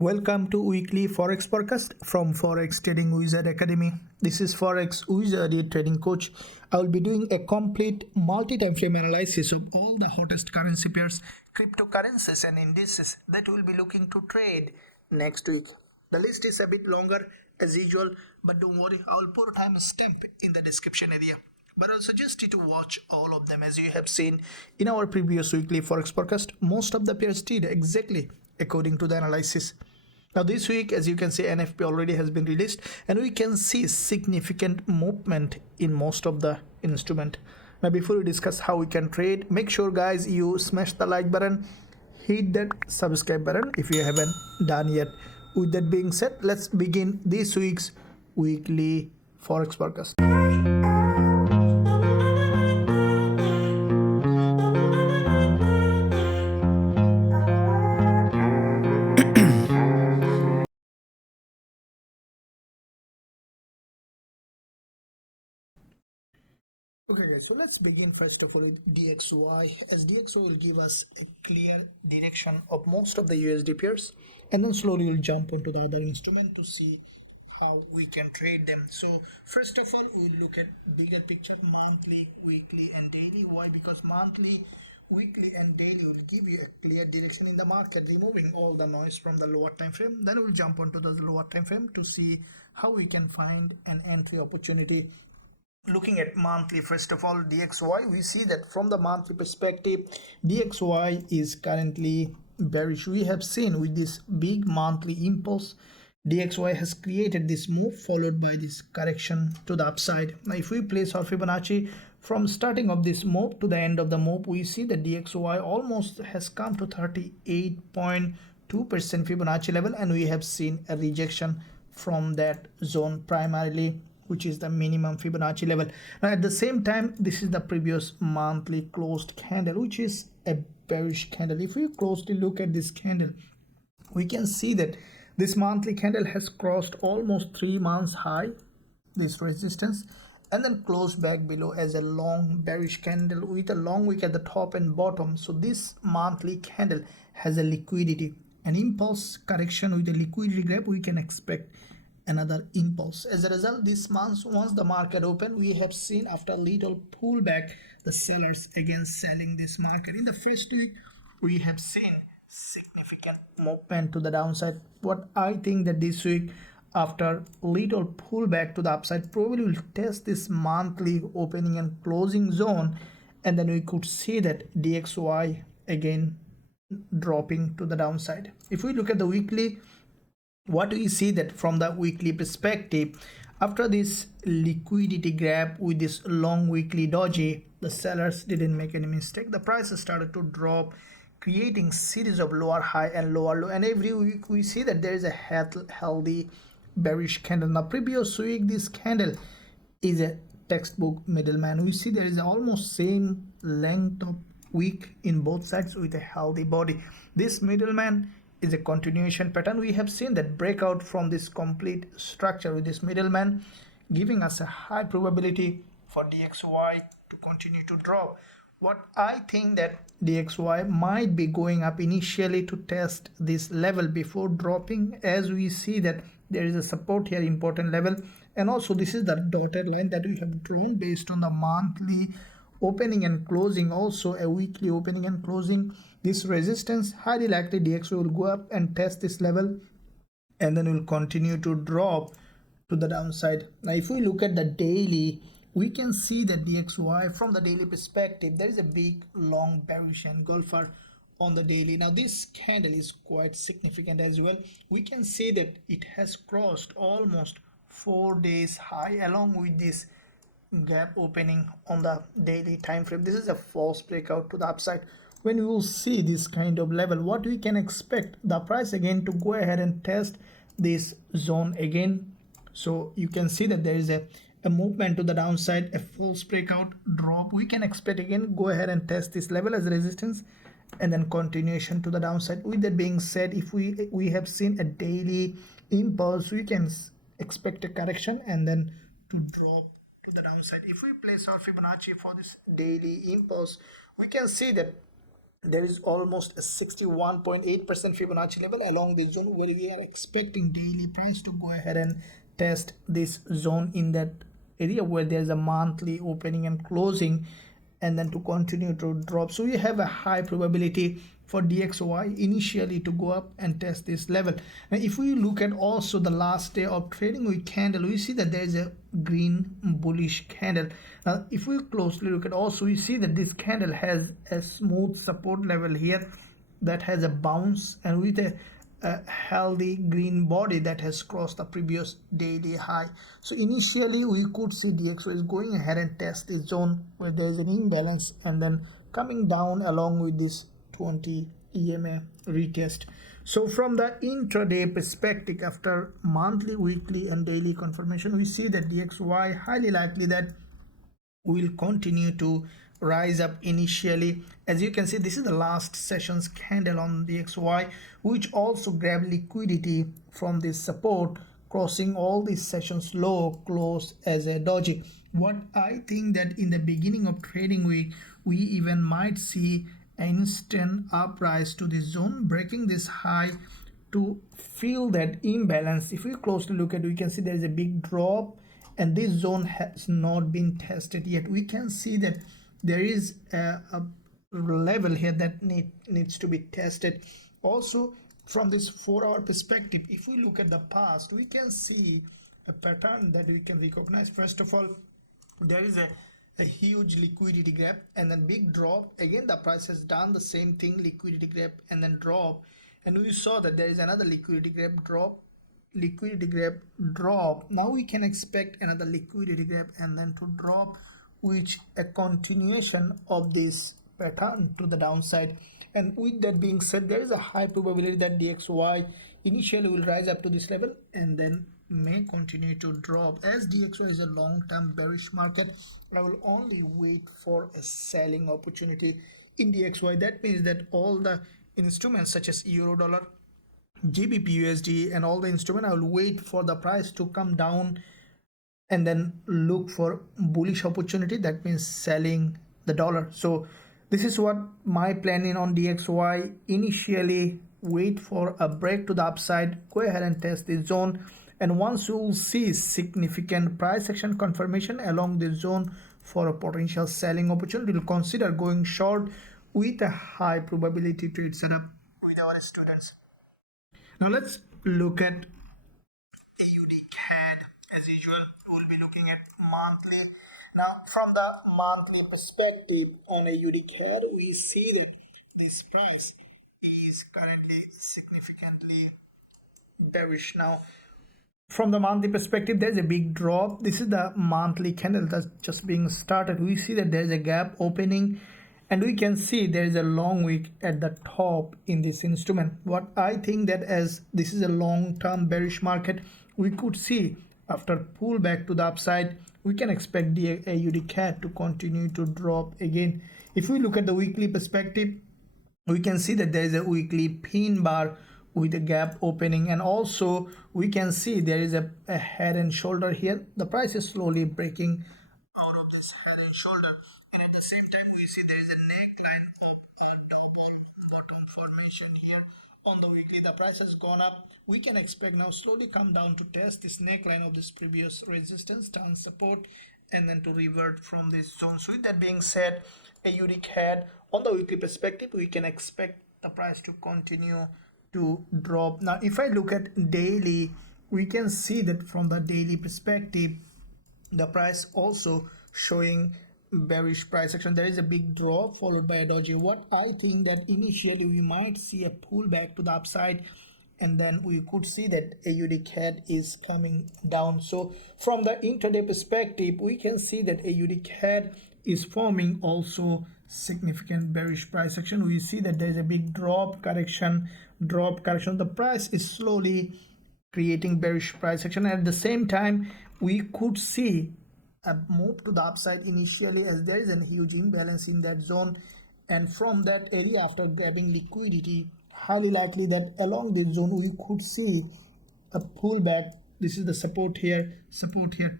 Welcome to weekly Forex podcast from Forex Trading Wizard Academy. This is Forex Wizard Trading Coach. I will be doing a complete multi-time frame analysis of all the hottest currency pairs, cryptocurrencies and indices that we'll be looking to trade next week. The list is a bit longer as usual, but don't worry, I will put a timestamp in the description area. But I'll suggest you to watch all of them. As you have seen in our previous weekly Forex podcast, most of the pairs did exactly according to the analysis. Now this week, as you can see, NFP already has been released and we can see significant movement in most of the instrument. Now before we discuss how we can trade, make sure guys you smash the like button, hit that subscribe button if you haven't done yet. With that being said, let's begin this week's weekly Forex forecast. Okay guys, so let's begin first of all with DXY, as DXY will give us a clear direction of most of the USD pairs, and then slowly we'll jump into the other instrument to see how we can trade them. So first of all, we'll look at bigger picture, monthly, weekly and daily. Why? Because monthly, weekly and daily will give you a clear direction in the market, removing all the noise from the lower time frame. Then we'll jump onto the lower time frame to see how we can find an entry opportunity. Looking at monthly, first of all, DXY, we see that from the monthly perspective, DXY is currently bearish. We have seen with this big monthly impulse, DXY has created this move followed by this correction to the upside. Now if we place our Fibonacci from starting of this move to the end of the move, we see that DXY almost has come to 38.2% Fibonacci level, and we have seen a rejection from that zone primarily, which is the minimum Fibonacci level. Now at the same time, this is the previous monthly closed candle, which is a bearish candle. If we closely look at this candle, we can see that this monthly candle has crossed almost 3 months high, this resistance, and then closed back below as a long bearish candle with a long wick at the top and bottom. So this monthly candle has a liquidity, an impulse correction with a liquidity grab. We can expect another impulse. As a result, this month, once the market opened, we have seen after a little pullback, the sellers again selling this market. In the first week, we have seen significant movement to the downside. What I think that this week, after little pullback to the upside, probably will test this monthly opening and closing zone, and then we could see that DXY again dropping to the downside. If we look at the weekly, what we see that from the weekly perspective, after this liquidity grab with this long weekly doji, the sellers didn't make any mistake. The prices started to drop, creating series of lower high and lower low, and every week we see that there is a healthy bearish candle. Now previous week, this candle is a textbook middleman. We see there is almost same length of wick in both sides with a healthy body. This middleman is a continuation pattern. We have seen that breakout from this complete structure with this middleman, giving us a high probability for DXY to continue to drop. What I think that DXY might be going up initially to test this level before dropping, as we see that there is a support here, important level, and also this is the dotted line that we have drawn based on the monthly opening and closing, also a weekly opening and closing. This resistance, highly likely DXY will go up and test this level, and then will continue to drop to the downside. Now if we look at the daily, we can see that DXY from the daily perspective, there is a big long bearish engulfer on the daily. Now this candle is quite significant as well. We can see that it has crossed almost 4 days high along with this gap opening on the daily time frame. This is a false breakout to the upside. When we will see this kind of level, what we can expect, the price again to go ahead and test this zone again. So you can see that there is a movement to the downside, a false breakout drop. We can expect again go ahead and test this level as resistance, and then continuation to the downside. With that being said, if we have seen a daily impulse, we can expect a correction and then to drop to the downside. If we place our Fibonacci for this daily impulse, we can see that there is almost a 61.8% Fibonacci level along this zone where we are expecting daily price to go ahead and test this zone in that area where there's a monthly opening and closing, and then to continue to drop. So we have a high probability for DXY initially to go up and test this level. Now if we look at also the last day of trading week candle, we see that there is a green bullish candle. Now if we closely look at also, we see that this candle has a smooth support level here that has a bounce and with a healthy green body that has crossed the previous daily high. So initially we could see DXY is going ahead and test this zone where there is an imbalance and then coming down along with this 20 EMA retest. So from the intraday perspective, after monthly, weekly and daily confirmation, we see that DXY highly likely that will continue to rise up initially. As you can see, this is the last session's candle on the DXY, which also grabbed liquidity from this support, crossing all these sessions low, close as a doji. What I think that in the beginning of trading week, we even might see an instant uprise to this zone, breaking this high to fill that imbalance. If we closely look at it, we can see there is a big drop and this zone has not been tested yet. We can see that there is a level here that needs to be tested. Also from this 4-hour perspective, if we look at the past, we can see a pattern that we can recognize. First of all, there is a huge liquidity grab and then big drop. Again the price has done the same thing, liquidity grab and then drop, and we saw that there is another liquidity grab, drop, liquidity grab, drop. Now we can expect another liquidity grab and then to drop, which a continuation of this pattern to the downside. And with that being said, there is a high probability that DXY initially will rise up to this level and then may continue to drop. As DXY is a long-term bearish market, I will only wait for a selling opportunity in DXY. That means that all the instruments such as euro dollar, GBPUSD and all the instrument, I will wait for the price to come down and then look for bullish opportunity. That means selling the dollar. So this is what my planning on DXY. Initially wait for a break to the upside, go ahead and test this zone, and once you will see significant price action confirmation along this zone for a potential selling opportunity, we'll consider going short with a high probability trade setup with our students. Now let's look at AUDCAD. As usual, we'll be looking at monthly. Now from the monthly perspective on AUDCAD, we see that this price is currently significantly bearish. Now from the monthly perspective, there's a big drop. This is the monthly candle that's just being started. We see that there's a gap opening and we can see there is a long wick at the top in this instrument. What I think that as this is a long-term bearish market, we could see after pullback to the upside, we can expect the AUDCAD to continue to drop again. If we look at the weekly perspective, we can see that there is a weekly pin bar with a gap opening, and also we can see there is a head and shoulder here. The price is slowly breaking out of this head and shoulder, and at the same time we see there is a neckline of a double bottom formation here on the weekly. The price has gone up. We can expect now slowly come down to test this neckline of this previous resistance, turn support, and then to revert from this zone. So with that being said, AUDCAD on the weekly perspective, we can expect the price to continue to drop. Now if I look at daily, we can see that from the daily perspective, the price also showing bearish price action. There is a big drop followed by a doji. What I think that initially we might see a pullback to the upside, and then we could see that AUDCAD is coming down. So from the intraday perspective, we can see that AUDCAD is forming also significant bearish price action. We see that there is a big drop correction. The price is slowly creating bearish price action. At the same time, we could see a move to the upside initially as there is a huge imbalance in that zone, and from that area after grabbing liquidity, highly likely that along this zone we could see a pullback. This is the support here,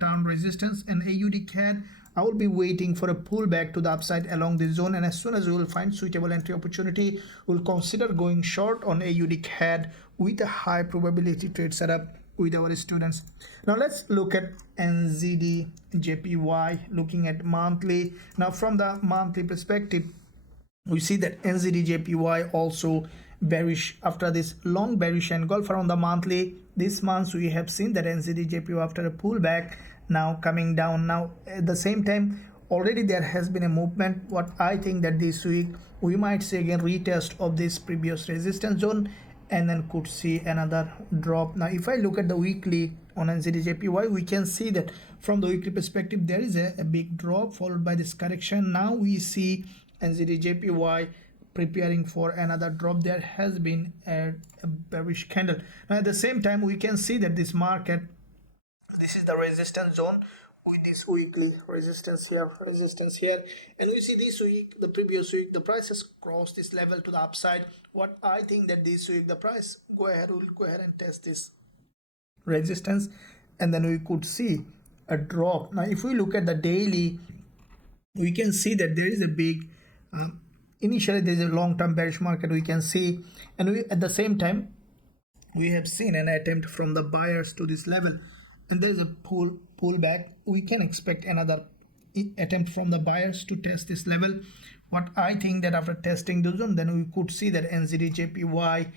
turn resistance, and AUDCAD I will be waiting for a pullback to the upside along this zone, and as soon as we will find suitable entry opportunity, we'll consider going short on AUDCAD with a high probability trade setup with our students. Now let's look at NZDJPY, looking at monthly. Now from the monthly perspective, we see that NZDJPY also bearish after this long bearish engulf around the monthly. This month we have seen that NZDJPY after a pullback now coming down. Now at the same time, already there has been a movement. What I think that this week we might see again retest of this previous resistance zone, and then could see another drop. Now if I look at the weekly on NZDJPY, we can see that from the weekly perspective there is a big drop followed by this correction. Now we see NZDJPY preparing for another drop. There has been a bearish candle. Now at the same time, we can see that this market, this is the resistance zone with this weekly resistance here, and we see this week, the previous week, the price has crossed this level to the upside. What I think that this week the price will go ahead and test this resistance, and then we could see a drop. Now if we look at the daily, we can see that there is a big initially there is a long-term bearish market, we can see, and we at the same time we have seen an attempt from the buyers to this level, and there is a pullback. We can expect another attempt from the buyers to test this level. What I think that after testing the zone, then we could see that NZDJPY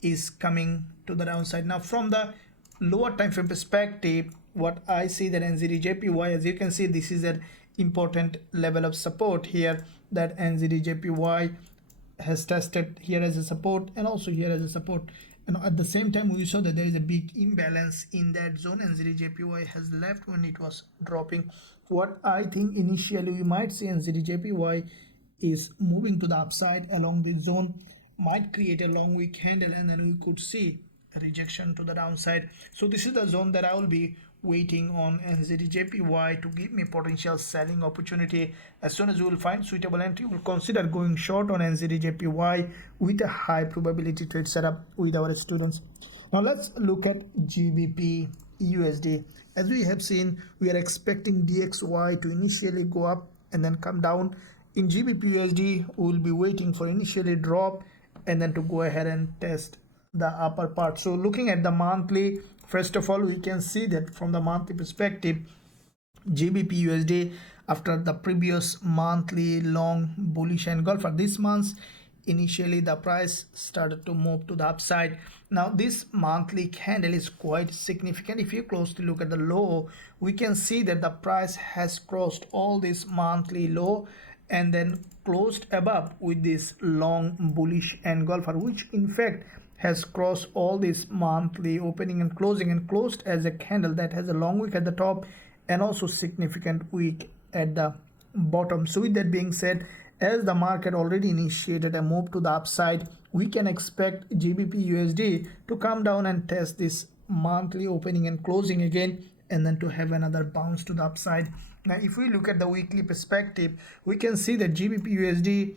is coming to the downside. Now from the lower time frame perspective, what I see that NZDJPY, as you can see, this is an important level of support here that NZDJPY has tested here as a support and also here as a support. And at the same time, we saw that there is a big imbalance in that zone. NZDJPY has left when it was dropping. What I think initially we might see NZDJPY is moving to the upside along this zone, might create a long wick candle, and then we could see a rejection to the downside. So this is the zone that I will be waiting on NZDJPY to give me potential selling opportunity. As soon as we will find suitable entry, we'll consider going short on NZDJPY with a high probability trade setup with our students. Now let's look at GBPUSD. As we have seen, we are expecting DXY to initially go up and then come down. In GBPUSD, we will be waiting for initially drop and then to go ahead and test the upper part. So looking at the monthly, first of all, we can see that from the monthly perspective, GBPUSD after the previous monthly long bullish engulf for this month, initially the price started to move to the upside. Now this monthly candle is quite significant. If you closely look at the low, we can see that the price has crossed all this monthly low and then closed above with this long bullish engulfer, which in fact has crossed all this monthly opening and closed as a candle that has a long wick at the top and also significant wick at the bottom. So with that being said, as the market already initiated a move to the upside, we can expect GBPUSD to come down and test this monthly opening and closing again, and then to have another bounce to the upside. Now if we look at the weekly perspective, we can see that GBPUSD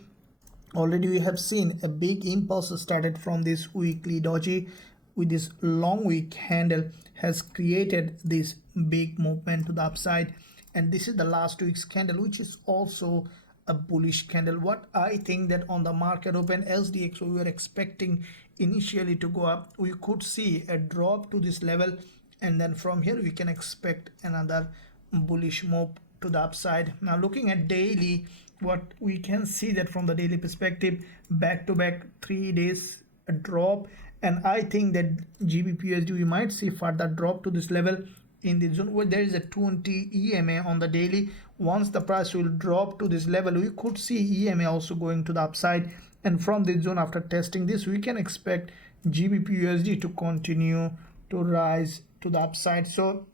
already we have seen a big impulse started from this weekly doji with this long wick candle has created this big movement to the upside, and this is the last week's candle, which is also a bullish candle. What I think that on the market open SDX, we were expecting initially to go up, we could see a drop to this level, and then from here we can expect another bullish move to the upside. Now looking at daily, what we can see that from the daily perspective, back to back 3 days a drop, and I think that GBPUSD we might see further drop to this level in the zone where there is a 20 EMA on the daily. Once the price will drop to this level, we could see EMA also going to the upside, and from this zone after testing this, we can expect GBPUSD to continue to rise to the upside. So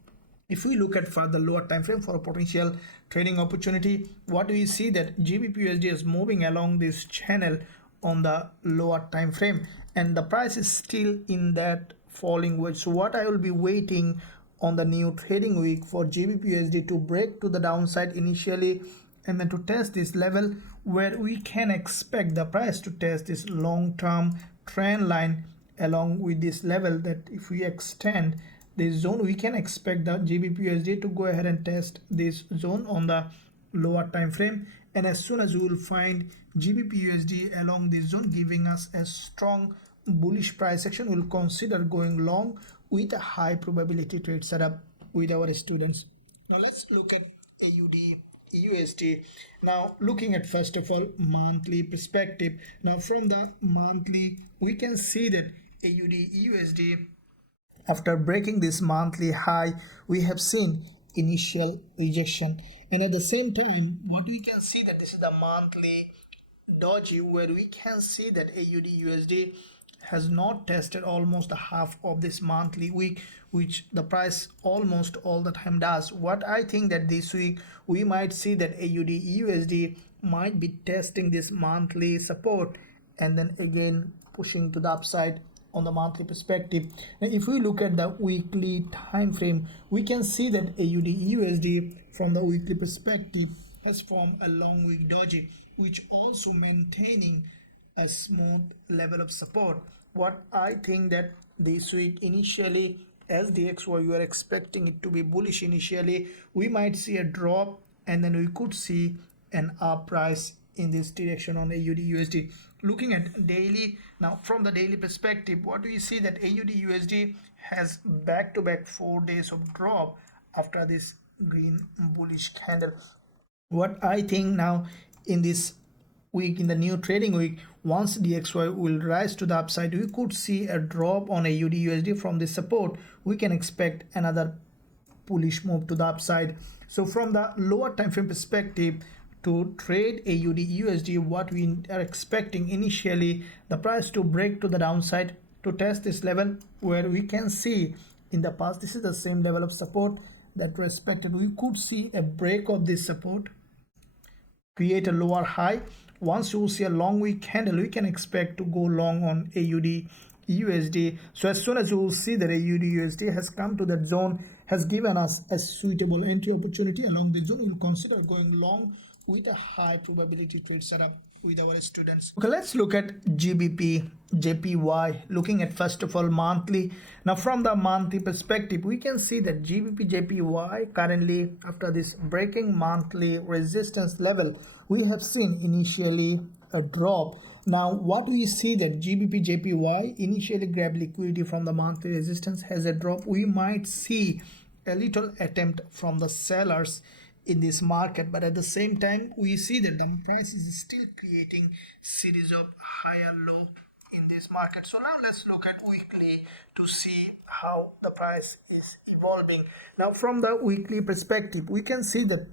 if we look at further lower time frame for a potential trading opportunity, what we see that GBPUSD is moving along this channel on the lower time frame, and the price is still in that falling wedge. So what I will be waiting on the new trading week for GBPUSD to break to the downside initially, and then to test this level where we can expect the price to test this long-term trend line along with this level, that if we extend this zone, we can expect the GBPUSD to go ahead and test this zone on the lower time frame, and as soon as we will find GBPUSD along this zone giving us a strong bullish price action, we will consider going long with a high probability trade setup with our students. Now let's look at AUD USD. Now looking at first of all monthly perspective. Now from the monthly we can see that AUD USD, after breaking this monthly high, we have seen initial rejection, and at the same time what we can see that this is the monthly doji, where we can see that AUD USD has not tested almost the half of this monthly week, which the price almost all the time does. What I think that this week we might see that AUD USD might be testing this monthly support and then again pushing to the upside on the monthly perspective. Now if we look at the weekly time frame, we can see that AUD USD from the weekly perspective has formed a long wick doji, which also maintaining a smooth level of support. What I think that this week initially as DXY we are expecting it to be bullish initially, we might see a drop and then we could see an up price in this direction on AUD USD. Looking at daily, now from the daily perspective, what do we see that AUD USD has back-to-back 4 days of drop after this green bullish candle. What I think now in this week, in the new trading week, once DXY will rise to the upside, we could see a drop on AUD USD from this support. We can expect another bullish move to the upside. So from the lower time frame perspective, to trade AUD USD, what we are expecting initially the price to break to the downside to test this level, where we can see in the past this is the same level of support that respected. We could see a break of this support, create a lower high. Once you will see a long wick candle, we can expect to go long on AUD USD. So as soon as you will see that AUD USD has come to that zone, has given us a suitable entry opportunity along the zone, we will consider going long with a high probability trade setup with our students. Okay, let's look at GBPJPY. Looking at first of all monthly. Now from the monthly perspective, we can see that GBPJPY currently after this breaking monthly resistance level, we have seen initially a drop. Now what we see that GBPJPY initially grabbed liquidity from the monthly resistance, has a drop. We might see a little attempt from the sellers in this market, but at the same time we see that the price is still creating series of high and low in this market. So now let's look at weekly to see how the price is evolving. Now from the weekly perspective, we can see that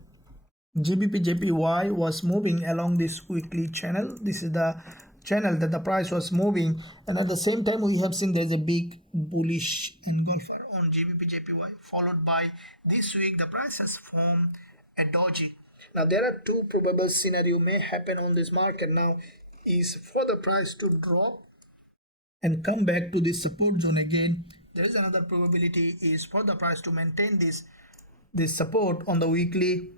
GBPJPY was moving along this weekly channel. This is the channel that the price was moving, and at the same time we have seen there's a big bullish engulfer on GBPJPY, followed by this week the price has formed a doji. Now there are two probable scenario may happen on this market. Now is for the price to drop and come back to this support zone again. There is another probability is for the price to maintain this support on the weekly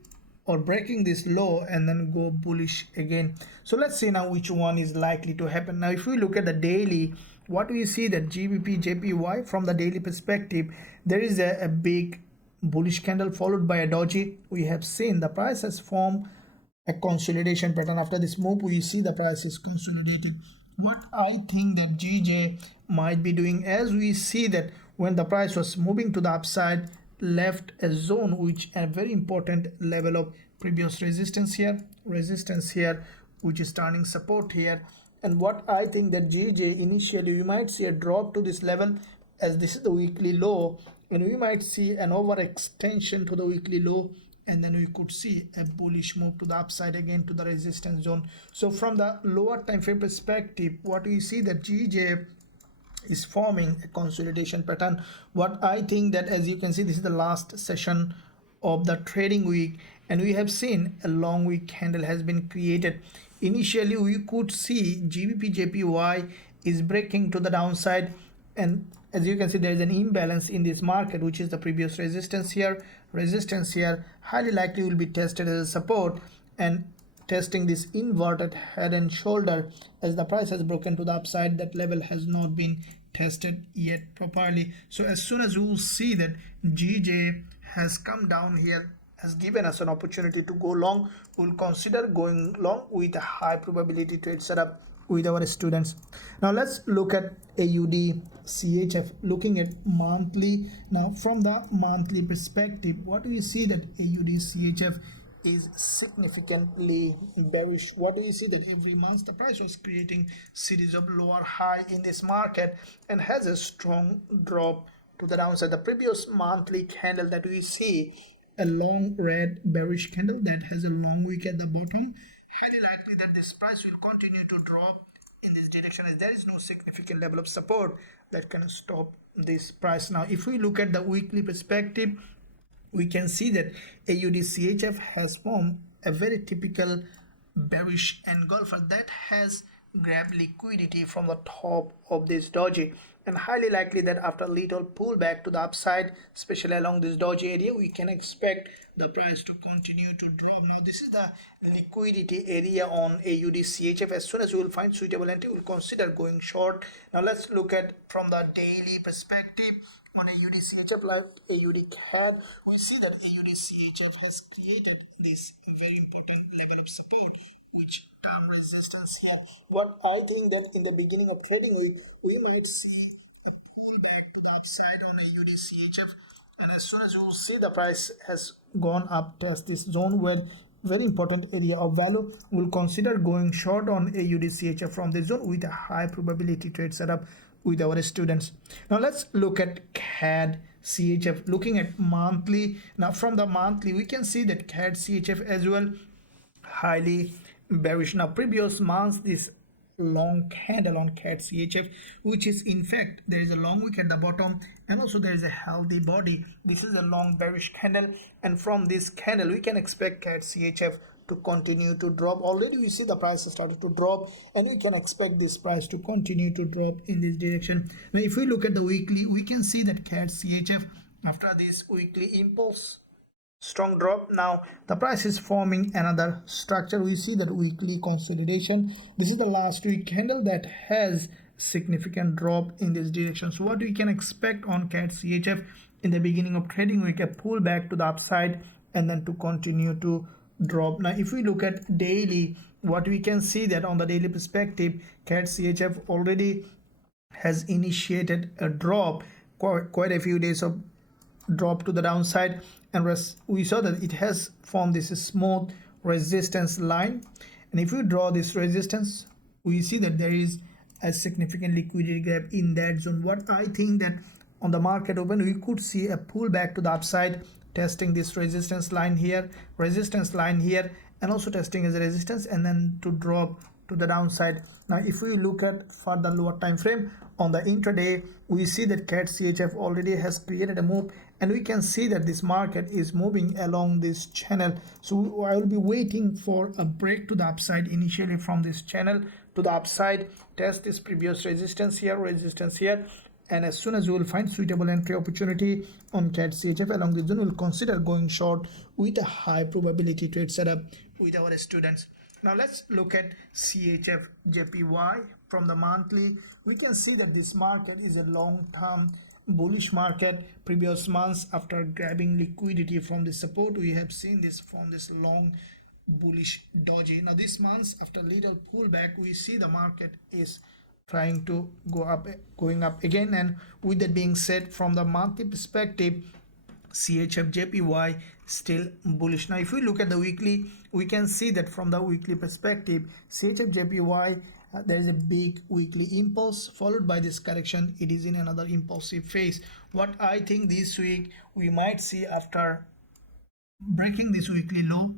or breaking this low and then go bullish again. So let's see now which one is likely to happen. Now if we look at the daily, what we see that GBPJPY from the daily perspective, there is a big bullish candle followed by a doji. We have seen the price has formed a consolidation pattern. After this move we see the price is consolidated. What I think that GJ might be doing, as we see that when the price was moving to the upside, left a zone which a very important level of previous resistance here, which is turning support here. And what I think that GJ initially we might see a drop to this level, as this is the weekly low, and we might see an overextension to the weekly low, and then we could see a bullish move to the upside again to the resistance zone. So from the lower time frame perspective, what we see that GJ is forming a consolidation pattern. What I think that, as you can see, this is the last session of the trading week, and we have seen a long wick candle has been created. Initially we could see GBPJPY is breaking to the downside, and as you can see there is an imbalance in this market, which is the previous resistance here, highly likely will be tested as a support and testing this inverted head and shoulder. As the price has broken to the upside, that level has not been tested yet properly. So as soon as you will see that GJ has come down here has given us an opportunity to go long, we'll consider going long with a high probability trade setup with our students. Now let's look at AUDCHF, looking at monthly. Now from the monthly perspective, what do we see? That AUDCHF is significantly bearish. What do you see? That every month the price was creating series of lower high in this market and has a strong drop to the downside. The previous monthly candle that we see, a long red bearish candle that has a long wick at the bottom, highly likely that this price will continue to drop in this direction, as there is no significant level of support that can stop this price. Now if we look at the weekly perspective, we can see that AUDCHF has formed a very typical bearish engulfer that has grabbed liquidity from the top of this doji, and highly likely that after little pullback to the upside, especially along this doji area, we can expect the price to continue to drop. Now this is the liquidity area on AUDCHF. As soon as we will find suitable entry, we will consider going short. Now let's look at from the daily perspective on AUDCHF like AUDCAD. We see that AUDCHF has created this very important level of support, which term resistance here. What I think that in the beginning of trading week, we might see a pullback to the upside on AUDCHF, and as soon as you will see the price has gone up past this zone where very important area of value, we'll consider going short on AUDCHF from this zone with a high probability trade setup with our students. Now let's look at CADCHF, looking at monthly. Now from the monthly we can see that CADCHF as well highly bearish. Now previous months, this long candle on CADCHF, which is in fact there is a long wick at the bottom and also there is a healthy body. This is a long bearish candle, and from this candle we can expect CADCHF to continue to drop. Already we see the price has started to drop, and we can expect this price to continue to drop in this direction. Now if we look at the weekly, we can see that CADCHF, after this weekly impulse, strong drop, now the price is forming another structure. We see that weekly consolidation. This is the last week candle that has significant drop in this direction. So what we can expect on CADCHF in the beginning of trading, we can pull back to the upside and then to continue to drop. Now if we look at daily, what we can see that on the daily perspective, CADCHF already has initiated a drop, quite a few days of drop to the downside, and we saw that it has formed this smooth resistance line, and if we draw this resistance, we see that there is a significant liquidity gap in that zone. What I think that on the market open, we could see a pullback to the upside, testing this resistance line here, and also testing as a resistance, and then to drop to the downside. Now if we look at for the lower time frame on the intraday, we see that CADCHF already has created a move, and we can see that this market is moving along this channel. So I will be waiting for a break to the upside initially from this channel to the upside, test this previous resistance here, and as soon as we will find suitable entry opportunity on CADCHF along this zone, we will consider going short with a high probability trade setup with our students. Now let's look at CHFJPY from the monthly. We can see that this market is a long-term bullish market. Previous months, after grabbing liquidity from the support, we have seen this from this long bullish doji. Now this month, after little pullback, we see the market is trying to going up again. And with that being said, from the monthly perspective, CHFJPY still bullish. Now if we look at the weekly, we can see that from the weekly perspective, CHFJPY, there is a big weekly impulse followed by this correction. It is in another impulsive phase. What I think this week we might see, after breaking this weekly low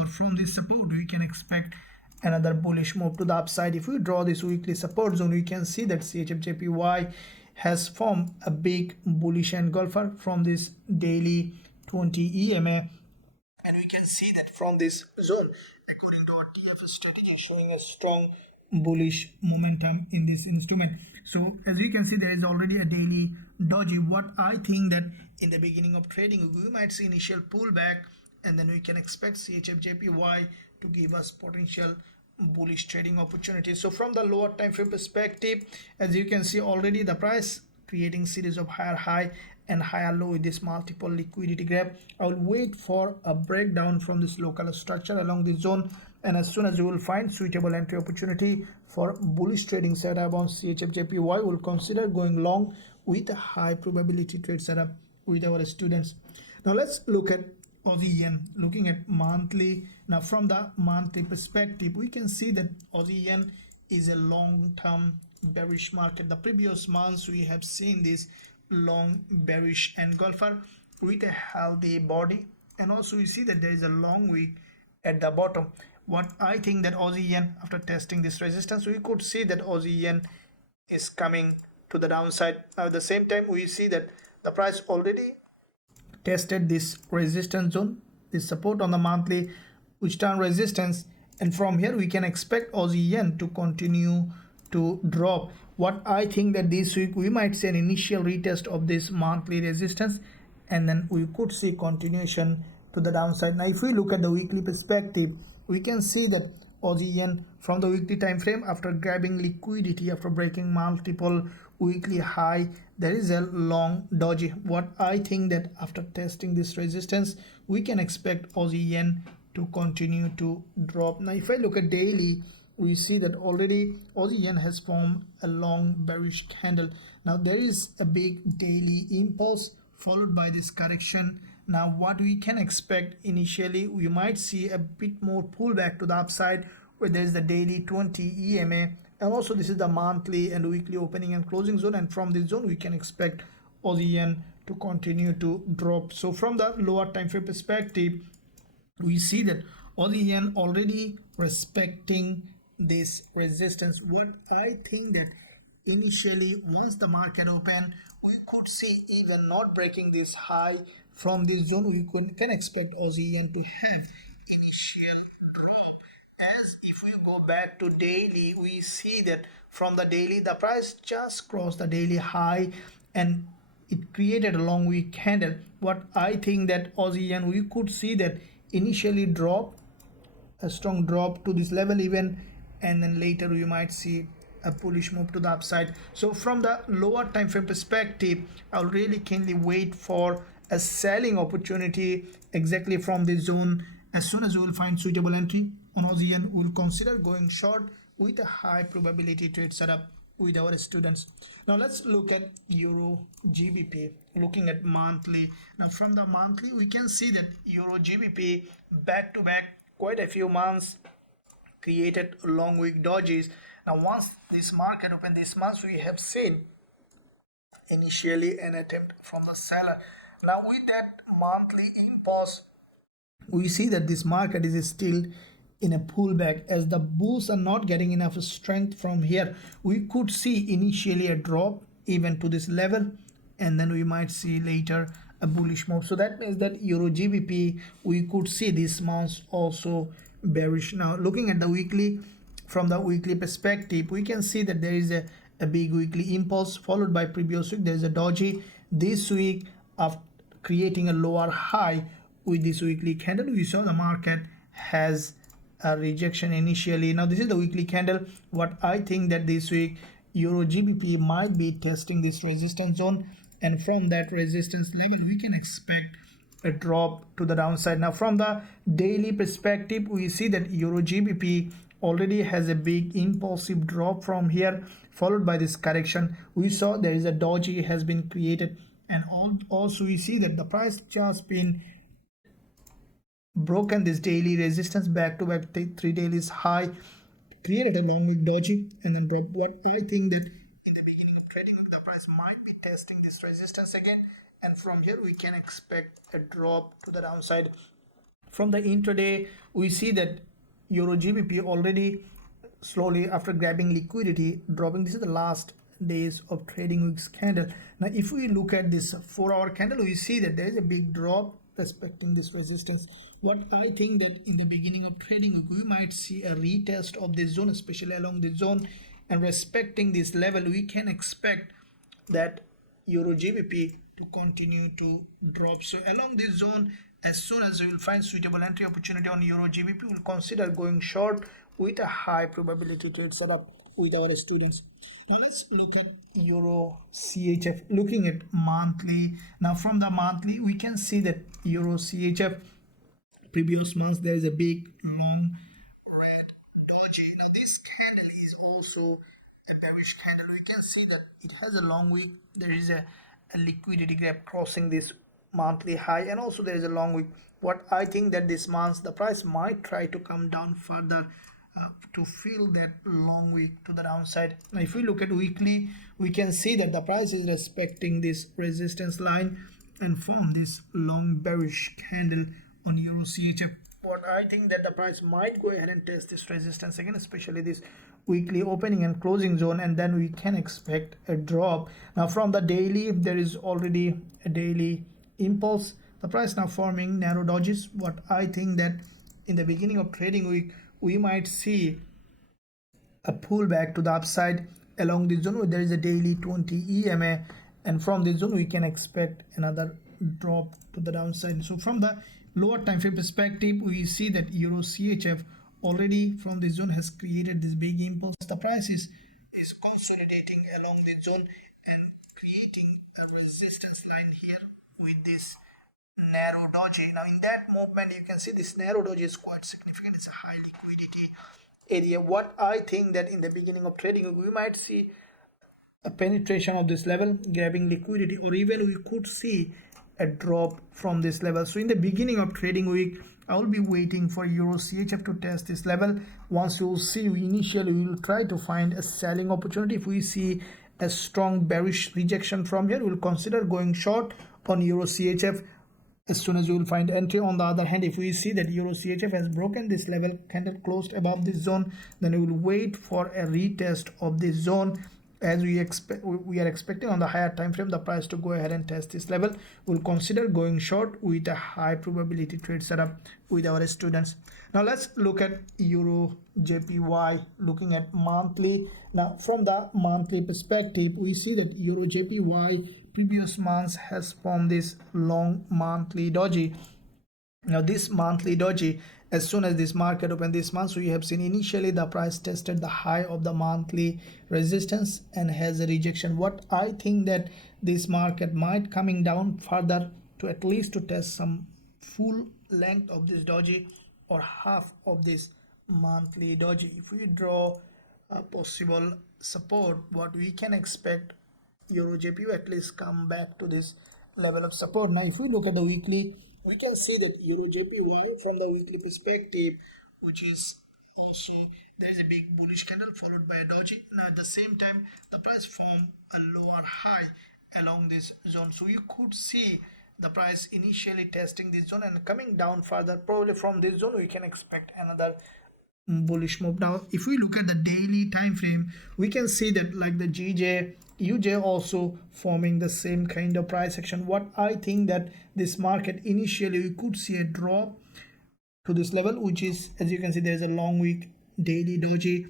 or from this support, we can expect another bullish move to the upside. If we draw this weekly support zone, we can see that CHFJPY has formed a big bullish engulfer from this daily 20 EMA, and we can see that from this zone, according to our TF strategy, showing a strong bullish momentum in this instrument. So as you can see, there is already a daily doji. What I think that in the beginning of trading, we might see initial pullback, and then we can expect CHFJPY to give us potential bullish trading opportunities. So from the lower time frame perspective, as you can see, already the price creating series of higher high and higher low with this multiple liquidity grab. I will wait for a breakdown from this local structure along this zone, and as soon as you will find suitable entry opportunity for bullish trading setup on CHFJPY, will consider going long with a high probability trade setup with our students. Now let's look at Aussie yen. Looking at monthly, now from the monthly perspective, we can see that Aussie yen is a long-term bearish market. The previous months we have seen this long bearish engulfer with a healthy body, and also we see that there is a long wick at the bottom. What I think that Aussie yen, after testing this resistance, we could see that Aussie yen is coming to the downside. Now at the same time, we see that the price already tested this resistance zone, this support on the monthly, which turned resistance, and from here we can expect Aussie yen to continue to drop. What I think that this week we might see an initial retest of this monthly resistance, and then we could see continuation to the downside. Now if we look at the weekly perspective, we can see that Aussie yen from the weekly time frame, after grabbing liquidity, after breaking multiple weekly high, there is a long doji. What I think that after testing this resistance, we can expect Aussie yen to continue to drop. Now if I look at daily, we see that already Aussie yen has formed a long bearish candle. Now there is a big daily impulse followed by this correction. Now what we can expect initially, we might see a bit more pullback to the upside, where there is the daily 20 EMA, and also this is the monthly and weekly opening and closing zone, and from this zone we can expect Aussie yen to continue to drop. So from the lower time frame perspective, we see that Aussie yen already respecting this resistance. What I think that initially, once the market open, we could see even not breaking this high from this zone, we can expect Aussie yen to have initial drop. As if we go back to daily, we see that from the daily, the price just crossed the daily high and it created a long wick candle. What I think that Aussie yen, we could see that initially drop, a strong drop to this level even, and then later we might see a bullish move to the upside. So from the lower time frame perspective, I'll really keenly wait for a selling opportunity exactly from this zone. As soon as we will find suitable entry on Aussie yen, we will consider going short with a high probability trade setup with our students. Now let's look at EURGBP. Looking at monthly, now from the monthly we can see that EURGBP back to back quite a few months created long wick dodges. Now once this market opened this month, we have seen initially an attempt from the seller. Now with that monthly impulse, we see that this market is still in a pullback, as the bulls are not getting enough strength from here. We could see initially a drop even to this level, and then we might see later a bullish move. So that means that EURGBP, we could see this month also bearish. Now looking at the weekly, from the weekly perspective, we can see that there is a big weekly impulse followed by previous week there is a doji. This week, after creating a lower high with this weekly candle, we saw the market has a rejection initially. Now this is the weekly candle. What I think that this week EURGBP might be testing this resistance zone, and from that resistance level we can expect a drop to the downside. Now from the daily perspective, we see that EURGBP already has a big impulsive drop from here followed by this correction. We saw there is a doji has been created, and also we see that the price just been broken this daily resistance back to back 3 days high, created a long wick doji, and then drop. What I think that in the beginning of trading week, the price might be testing this resistance again, and from here we can expect a drop to the downside. From the intraday, we see that EURGBP already slowly, after grabbing liquidity, dropping. This is the last days of trading week's candle. Now if we look at this 4-hour candle, we see that there is a big drop respecting this resistance. What I think that in the beginning of trading week, we might see a retest of this zone, especially along this zone, and respecting this level, we can expect that EURGBP to continue to drop. So along this zone, as soon as we will find suitable entry opportunity on EURGBP, we will consider going short with a high probability trade setup with our students. Now let's look at Euro CHF. Looking at monthly. Now from the monthly, we can see that Euro CHF previous months there is a big long red doji. Now this candle is also a bearish candle. We can see that it has a long wick. There is a liquidity gap crossing this monthly high, and also there is a long wick. What I think that this month the price might try to come down further to fill that long wick to the downside. Now if we look at weekly, we can see that the price is respecting this resistance line and form this long bearish candle on Euro CHF. What I think that the price might go ahead and test this resistance again, especially this weekly opening and closing zone, and then we can expect a drop. Now from the daily, there is already a daily impulse. The price now forming narrow dojis. What I think that in the beginning of trading week, we might see a pullback to the upside along this zone where there is a daily 20 EMA, and from this zone we can expect another drop to the downside. So from the lower time frame perspective, we see that Euro CHF already from this zone has created this big impulse. The price is consolidating along this zone and creating a resistance line here with this narrow doji. Now in that movement you can see this narrow doji is quite significant. It's a high liquidity area. What I think that in the beginning of trading we might see a penetration of this level grabbing liquidity, or even we could see a drop from this level. So in the beginning of trading week, I will be waiting for Euro CHF to test this level. Once you will see, initially we will try to find a selling opportunity. If we see a strong bearish rejection from here, we will consider going short on Euro CHF as soon as you will find entry. On the other hand, if we see that Euro CHF has broken this level, candle closed above this zone, then we will wait for a retest of this zone. As we are expecting on the higher time frame the price to go ahead and test this level. We'll consider going short with a high probability trade setup with our students. Now let's look at EURJPY. Looking at monthly. Now from the monthly perspective, we see that EURJPY previous months has formed this long monthly doji. Now this monthly doji, as soon as this market opened this month, we have seen initially the price tested the high of the monthly resistance and has a rejection. What I think that this market might coming down further to at least to test some full length of this doji or half of this monthly doji. If we draw a possible support, what we can expect EURGBP at least come back to this level of support. Now if we look at the weekly, we can see that EURJPY from the weekly perspective, which is also there is a big bullish candle followed by a doji. Now at the same time the price formed a lower high along this zone, so you could see the price initially testing this zone and coming down further. Probably from this zone we can expect another bullish move. Now if we look at the daily time frame, we can see that like the UJ also forming the same kind of price action. What I think that this market initially we could see a drop to this level, which is, as you can see, there is a long wick daily doji,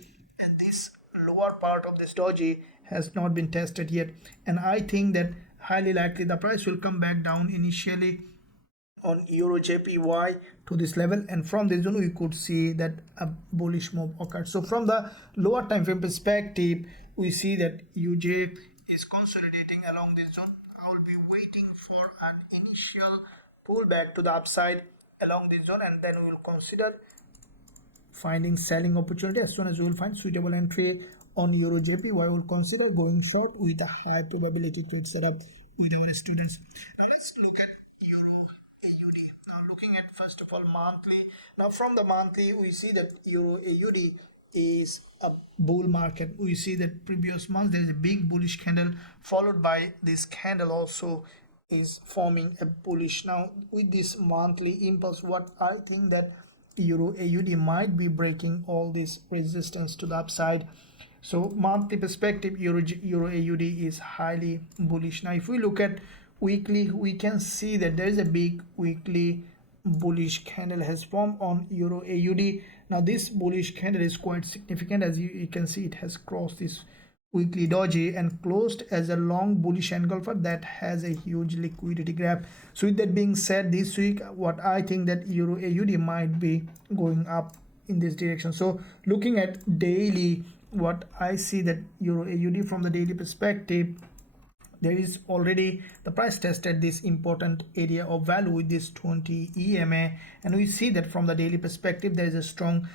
and this lower part of this doji has not been tested yet, and I think that highly likely the price will come back down initially on EURJPY to this level, and from this zone we could see that a bullish move occurred. So from the lower time frame perspective, we see that UJ is consolidating along this zone. I will be waiting for an initial pullback to the upside along this zone, and then we will consider finding selling opportunity. As soon as we will find suitable entry on EURJPY, we will consider going short with a high probability trade setup with our students. Now let's look at EURAUD. Now looking at first of all monthly. Now from the monthly we see that EURAUD is a bull market. We see that previous month there is a big bullish candle followed by this candle also is forming a bullish. Now with this monthly impulse, what I think that EURAUD might be breaking all this resistance to the upside. So monthly perspective, EURAUD is highly bullish. Now if we look at weekly, we can see that there is a big weekly bullish candle has formed on EURAUD. Now this bullish candle is quite significant. As you can see, it has crossed this weekly doji and closed as a long bullish engulfer that has a huge liquidity grab. So with that being said, this week what I think that EURAUD might be going up in this direction. So looking at daily, what I see that Euro AUD from the daily perspective, there is already the price tested this important area of value with this 20 EMA, and we see that from the daily perspective there is a strong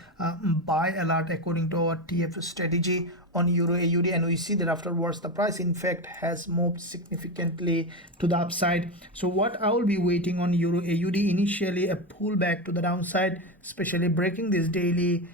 buy alert according to our TF strategy on Euro AUD, and we see that afterwards the price in fact has moved significantly to the upside. So what I will be waiting on Euro AUD, initially a pullback to the downside, especially breaking this daily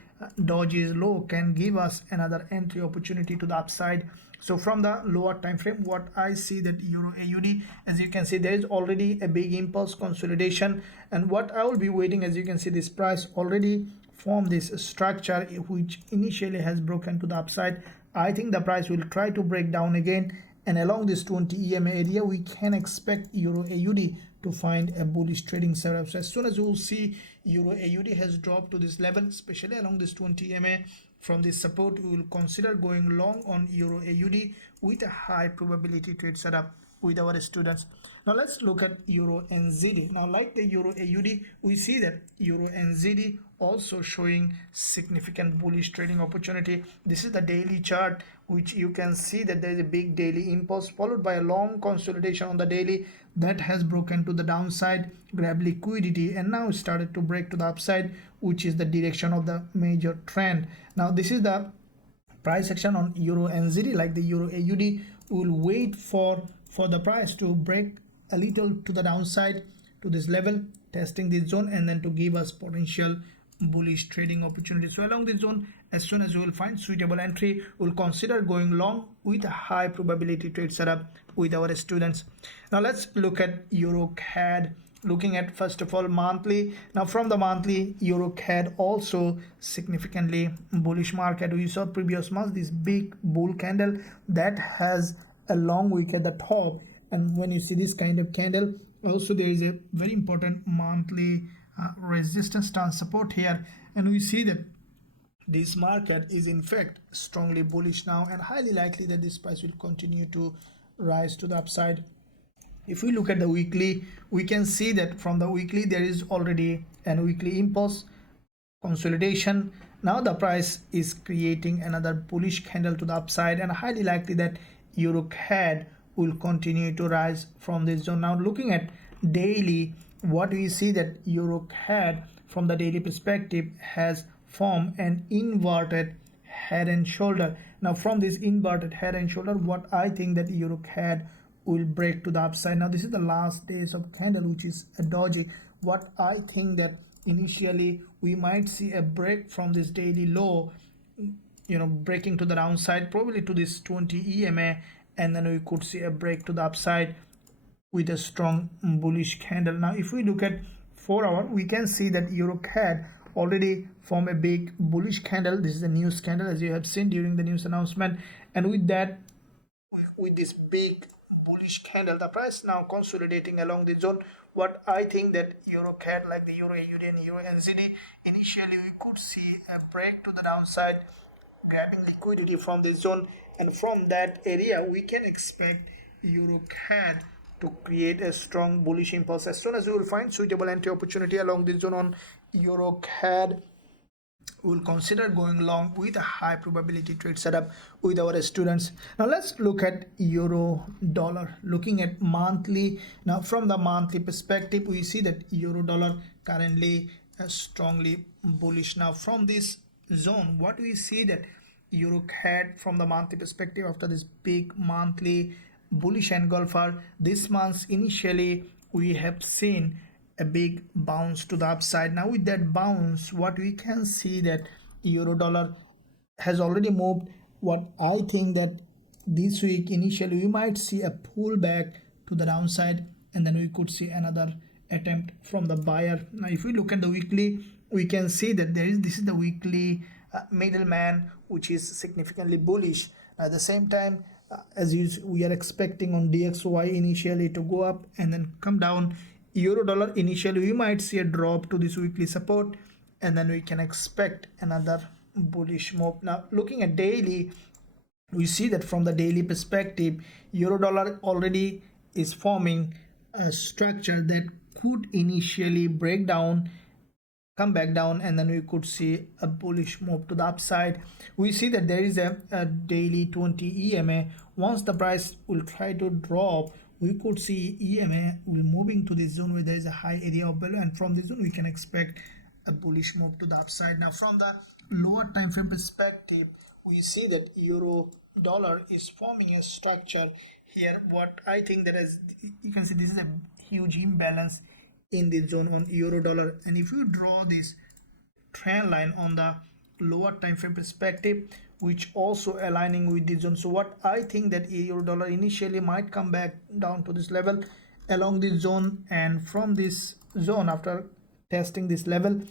dodges low can give us another entry opportunity to the upside. So from the lower time frame, what I see that Euro AUD, as you can see, there is already a big impulse consolidation, and what I will be waiting, as you can see, this price already formed this structure which initially has broken to the upside. I think the price will try to break down again, and along this 20 EMA area we can expect Euro AUD to find a bullish trading setup. So as soon as you will see Euro AUD has dropped to this level, especially along this 20 EMA, from this support we will consider going long on Euro AUD with a high probability trade setup with our students. Now let's look at EURNZD. Now like the Euro AUD, we see that EURNZD also showing significant bullish trading opportunity. This is the daily chart, which you can see that there is a big daily impulse followed by a long consolidation on the daily that has broken to the downside, grabbed liquidity, and now started to break to the upside, which is the direction of the major trend. Now this is the price action on EURNZD. Like the Euro AUD, we will wait for the price to break a little to the downside to this level, testing this zone, and then to give us potential bullish trading opportunity. So along this zone, as soon as we will find suitable entry, we'll consider going long with a high probability trade setup with our students. Now let's look at EURCAD, looking at first of all monthly. Now from the monthly, EURCAD also significantly bullish market. We saw previous month this big bull candle that has a long wick at the top, and when you see this kind of candle, also there is a very important monthly resistance stance support here, and we see that this market is in fact strongly bullish now, and highly likely that this price will continue to rise to the upside. If we look at the weekly, we can see that from the weekly there is already a weekly impulse consolidation. Now the price is creating another bullish candle to the upside, and highly likely that EURCAD will continue to rise from this zone. Now looking at daily, what we see that EURCAD from the daily perspective has formed an inverted head and shoulder. Now from this inverted head and shoulder, what I think that EURCAD will break to the upside. Now this is the last days of candle, which is a doji. What I think that initially we might see a break from this daily low, breaking to the downside, probably to this 20 EMA, and then we could see a break to the upside with a strong bullish candle. Now if we look at 4 hour, we can see that EURCAD already formed a big bullish candle. This is a news candle, as you have seen during the news announcement, and with that, with this big bullish candle, the price now consolidating along the zone. What I think that EURCAD, like the Euro AUD and EURNZD, initially we could see a break to the downside, grabbing liquidity from this zone, and from that area we can expect EURCAD to create a strong bullish impulse. As soon as we will find suitable entry opportunity along this zone on EURCAD, we will consider going long with a high probability trade setup with our students. Now let's look at euro dollar, looking at monthly. Now from the monthly perspective, we see that euro dollar currently strongly bullish. Now from this zone, what we see that EURCAD from the monthly perspective, after this big monthly bullish engulfer, this month initially we have seen a big bounce to the upside. Now with that bounce, what we can see that euro dollar has already moved. What I think that this week initially we might see a pullback to the downside, and then we could see another attempt from the buyer. Now if we look at the weekly, we can see that this is the weekly middleman, which is significantly bullish. At the same time, we are expecting on DXY initially to go up and then come down. Euro dollar initially we might see a drop to this weekly support, and then we can expect another bullish move. Now looking at daily, we see that from the daily perspective, euro dollar already is forming a structure that could initially break down come back down, and then we could see a bullish move to the upside. We see that there is a daily 20 EMA. Once the price will try to drop, we could see EMA will moving to this zone where there is a high area of value, and from this zone we can expect a bullish move to the upside. Now from the lower time frame perspective, we see that euro dollar is forming a structure here. What I think that is, you can see this is a huge imbalance in the zone on euro dollar, and if you draw this trend line on the lower time frame perspective, which also aligning with the zone, so what I think that euro dollar initially might come back down to this level along this zone, and from this zone, after testing this level,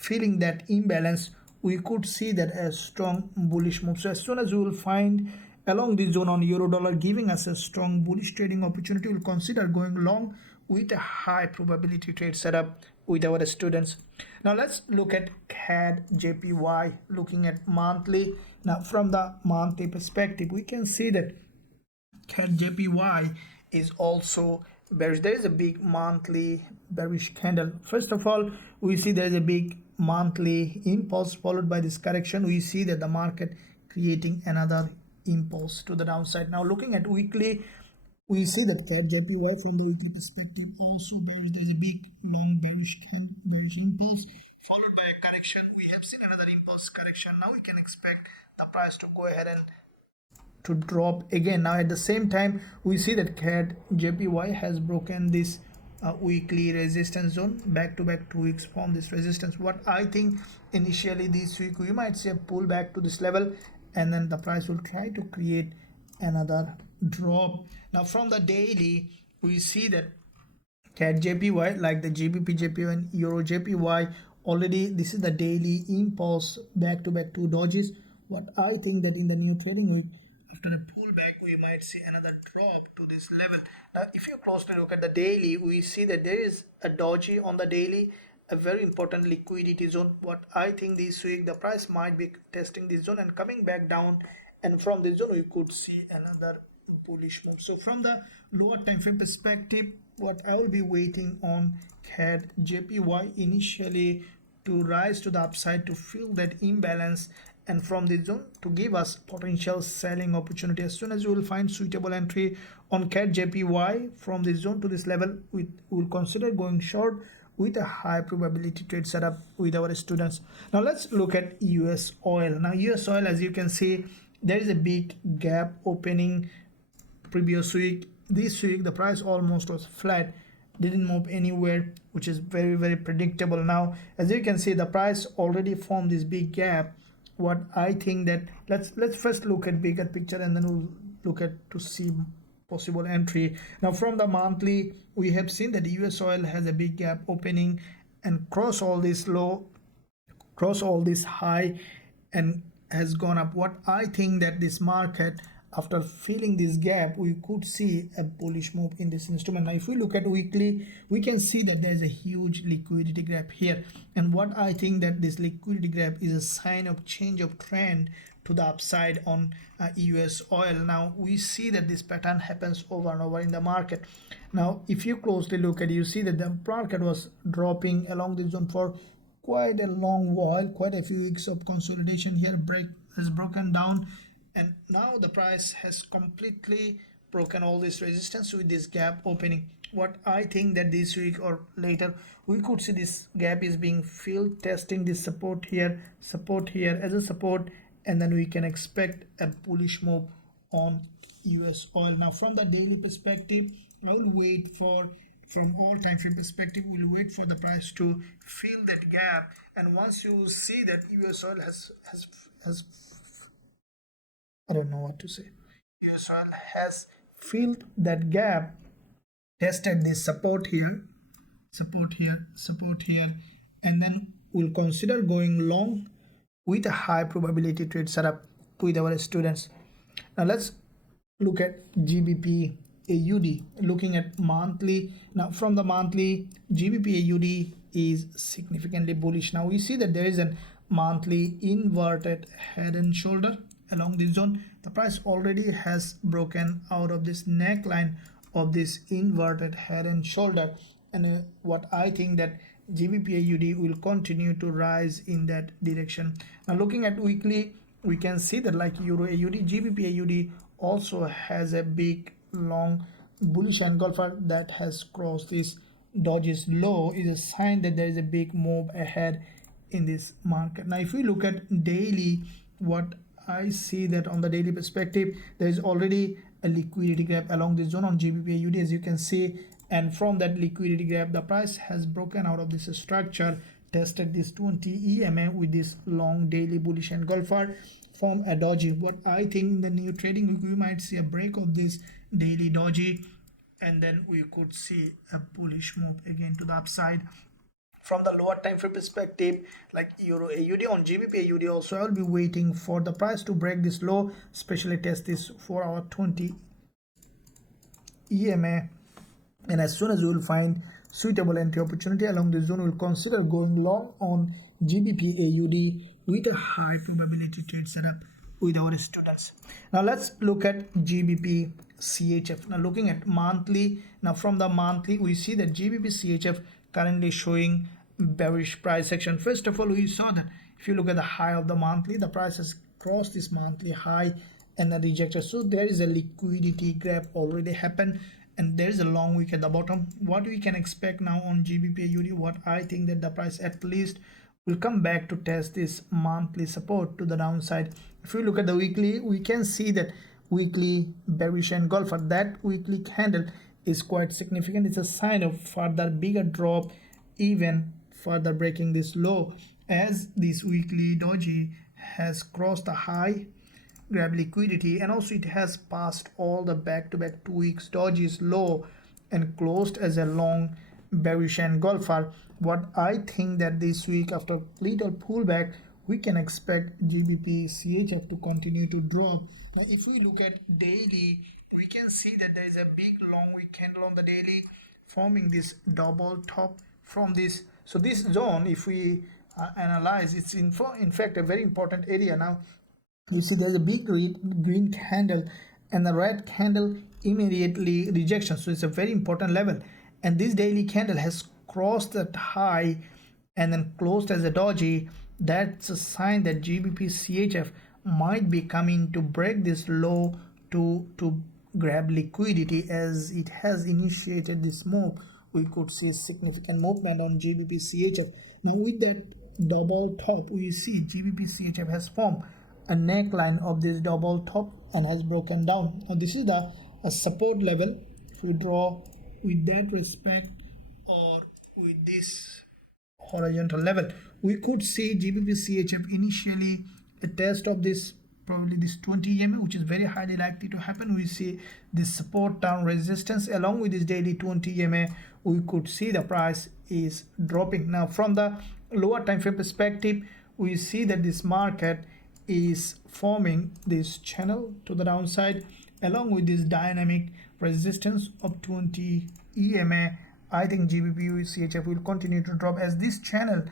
feeling that imbalance, we could see that a strong bullish move. So as soon as we will find along this zone on euro dollar giving us a strong bullish trading opportunity, we'll consider going long with a high probability trade setup with our students. Now let's look at CADJPY, looking at monthly. Now from the monthly perspective, we can see that CADJPY is also bearish. There is a big monthly bearish candle. First of all, we see there is a big monthly impulse followed by this correction. We see that the market creating another impulse to the downside. Now looking at weekly, we see that CADJPY from the weekly perspective also bearish. There is a big long bearish impulse followed by a correction. We have seen another impulse correction. Now we can expect the price to go ahead and to drop again. Now at the same time, we see that CADJPY has broken this weekly resistance zone back to back 2 weeks from this resistance. What I think initially this week we might see a pullback to this level, and then the price will try to create another drop. Now from the daily, we see that CADJPY, like the GBPJPY and EURGBP, already this is the daily impulse back to back 2 dodges. What I think that in the new trading week, after a pullback, we might see another drop to this level. Now if you closely look at the daily, we see that there is a doji on the daily, a very important liquidity zone. What I think this week the price might be testing this zone and coming back down, and from this zone we could see another bullish move. So from the lower time frame perspective, what I will be waiting on CADJPY initially to rise to the upside to fill that imbalance, and from this zone to give us potential selling opportunity. As soon as you will find suitable entry on CADJPY from this zone to this level, we will consider going short with a high probability trade setup with our students. Now let's look at USOIL. Now USOIL, as you can see, there is a big gap opening previous week. This week the price almost was flat, didn't move anywhere, which is very predictable. Now as you can see, the price already formed this big gap. What I think that let's first look at bigger picture, and then we'll look at to see possible entry. Now from the monthly, we have seen that USOIL has a big gap opening and cross all this low, cross all this high, and has gone up. What I think that this market, after filling this gap, we could see a bullish move in this instrument. Now if we look at weekly, we can see that there is a huge liquidity gap here, and what I think that this liquidity gap is a sign of change of trend to the upside on USOIL. Now we see that this pattern happens over and over in the market. Now if you closely look at it, you see that the market was dropping along this zone for quite a long while, quite a few weeks of consolidation here. Break has broken down, and now the price has completely broken all this resistance with this gap opening. What I think that this week or later we could see this gap is being filled, testing this support here as a support, and then we can expect a bullish move on USOIL. Now from the daily perspective, I will wait for, from all time frame perspective, we'll wait for the price to fill that gap, and once you see that USOIL has I don't know what to say, USOIL has filled that gap, tested this support here, and then we'll consider going long with a high probability trade setup with our students. Now let's look at GBPAUD, looking at monthly. Now from the monthly, GBPAUD is significantly bullish. Now we see that there is a monthly inverted head and shoulder along this zone. The price already has broken out of this neckline of this inverted head and shoulder, and what I think that GBPAUD will continue to rise in that direction. Now looking at weekly, we can see that like EURAUD, GBPAUD also has a big long bullish engulfer that has crossed this dodges low, is a sign that there is a big move ahead in this market. Now if we look at daily, what I see that on the daily perspective, there is already a liquidity gap along this zone on GBPAUD, as you can see, and from that liquidity gap the price has broken out of this structure, tested this 20 EMA with this long daily bullish engulfer from a doji. What I think in the new trading week, we might see a break of this daily doji, and then we could see a bullish move again to the upside. From the lower time frame perspective, like EURAUD on GBPAUD also, I will be waiting for the price to break this low, especially test this 4-hour 20 EMA, and as soon as we will find suitable entry opportunity along this zone, we will consider going long on GBPAUD with a high probability trade setup with our students. Now let's look at GBPCHF. Now looking at monthly, now from the monthly we see that GBPCHF currently showing bearish price action. First of all, we saw that if you look at the high of the monthly, the price has crossed this monthly high and then rejected. So there is a liquidity gap already happened, and there is a long wick at the bottom. What we can expect now on GBPAUD, what I think that the price at least will come back to test this monthly support to the downside. If we look at the weekly, we can see that weekly bearish engulfer, that weekly candle is quite significant. It's a sign of further bigger drop, even further breaking this low, as this weekly doji has crossed the high, grab liquidity, and also it has passed all the back-to-back 2 weeks dojis low and closed as a long bearish engulfer. What I think that this week, after little pullback, we can expect GBPCHF to continue to drop. Now if we look at daily, we can see that there is a big long wick candle on the daily forming this double top from this. So this zone, if we analyze, it's in fact a very important area. Now you see there's a big green candle and the red candle immediately rejection, so it's a very important level, and this daily candle has crossed that high and then closed as a doji. That's a sign that GBPCHF might be coming to break this low to grab liquidity, as it has initiated this move. We could see significant movement on GBPCHF. Now with that double top, we see GBPCHF has formed a neckline of this double top and has broken down. Now this is the support level. If we draw with that respect or with this horizontal level, we could see GBPCHF initially a test of this, probably this 20 EMA, which is very highly likely to happen. We see this support down resistance along with this daily 20 EMA. We could see the price is dropping. Now from the lower time frame perspective, we see that this market is forming this channel to the downside along with this dynamic resistance of 20 EMA. I think GBPUSD will continue to drop as this channel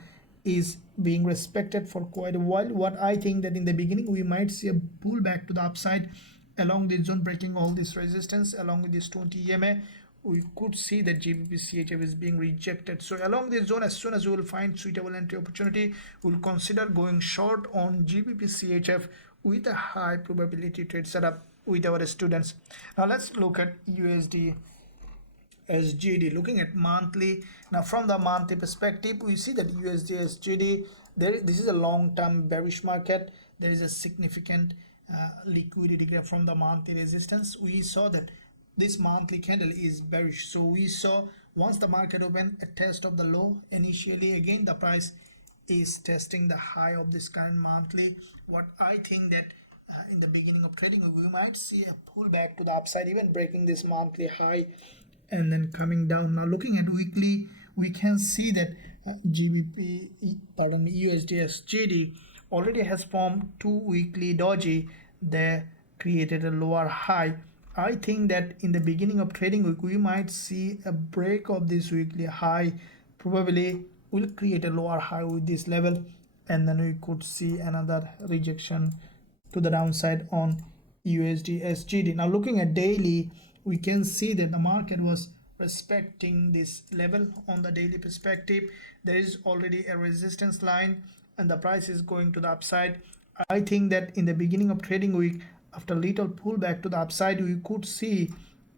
is being respected for quite a while. What I think that in the beginning we might see a pullback to the upside along this zone, breaking all this resistance along with this 20 EMA. We could see that GBPCHF is being rejected. So along this zone, as soon as we will find suitable entry opportunity, we'll consider going short on GBPCHF with a high probability trade setup with our students. Now let's look at USDSGD. Looking at monthly, now from the monthly perspective, we see that USDSGD, this is a long-term bearish market. There is a significant liquidity gap from the monthly resistance. We saw that this monthly candle is bearish, so we saw once the market opened a test of the low initially, again the price is testing the high of this current monthly. What I think that in the beginning of trading we might see a pullback to the upside, even breaking this monthly high and then coming down. Now looking at weekly, we can see that USDSGD already has formed 2 weekly doji. They created a lower high. I think that in the beginning of trading week we might see a break of this weekly high, probably will create a lower high with this level, and then we could see another rejection to the downside on USDSGD. Now looking at daily, we can see that the market was respecting this level on the daily perspective. There is already a resistance line and the price is going to the upside. I think that in the beginning of trading week, after little pullback to the upside, we could see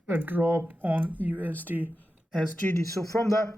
a drop on USDSGD. So from the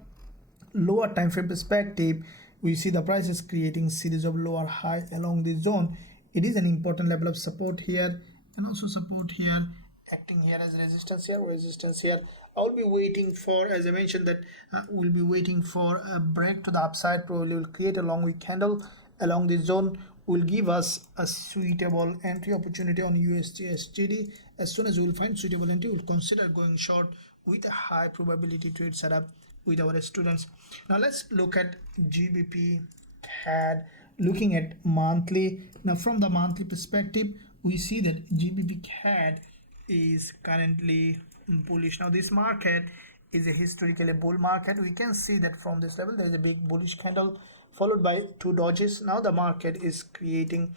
lower time frame perspective, we see the price is creating series of lower high along this zone. It is an important level of support here and also support here, acting here as resistance here, resistance here. I'll be waiting for, as I mentioned, that we'll be waiting for a break to the upside. Probably will create a long wick candle along this zone, will give us a suitable entry opportunity on USDSGD. As soon as we will find suitable entry, we'll consider going short with a high probability trade setup with our students. Now let's look at GBPCAD, looking at monthly. Now from the monthly perspective, we see that GBPCAD is currently bullish. Now this market is a historically bull market. We can see that from this level there is a big bullish candle followed by two dodges. Now the market is creating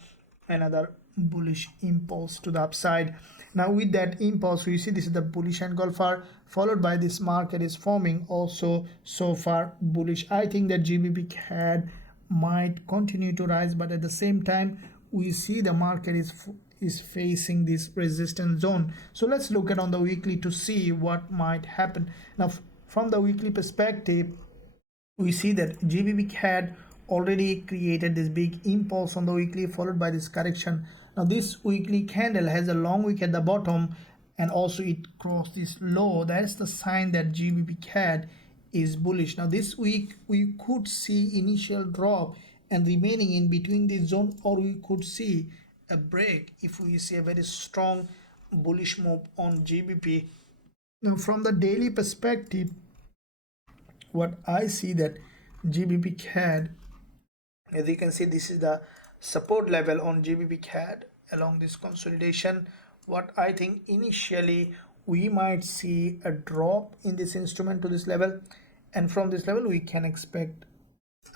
another bullish impulse to the upside. Now with that impulse, we see this is the bullish engulfer, followed by this market is forming also so far bullish. I think that GBPCAD might continue to rise, but at the same time we see the market is facing this resistance zone. So let's look at on the weekly to see what might happen. Now from the weekly perspective, we see that GBPCAD already created this big impulse on the weekly, followed by this correction. Now this weekly candle has a long wick at the bottom and also it crossed this low. That's the sign that GBPCAD is bullish. Now this week we could see initial drop and remaining in between this zone, or we could see a break if we see a very strong bullish move on GBP. Now from the daily perspective, what I see that GBPCAD, as you can see, this is the support level on GBPCAD along this consolidation. What I think initially we might see a drop in this instrument to this level, and from this level we can expect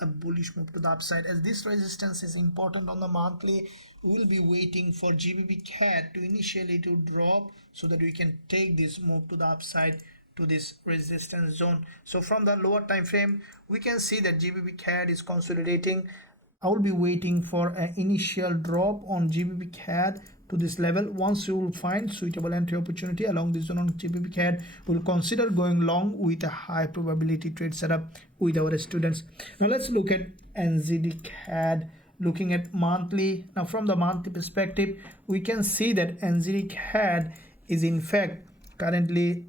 a bullish move to the upside. As this resistance is important on the monthly, we will be waiting for GBPCAD to initially to drop so that we can take this move to the upside to this resistance zone. So from the lower time frame, we can see that GBPCAD is consolidating. I will be waiting for an initial drop on GBPCAD to this level. Once you will find suitable entry opportunity along this zone on GBPCAD, we'll consider going long with a high probability trade setup with our students. Now let's look at NZDCAD, looking at monthly. Now from the monthly perspective, we can see that NZDCAD is in fact currently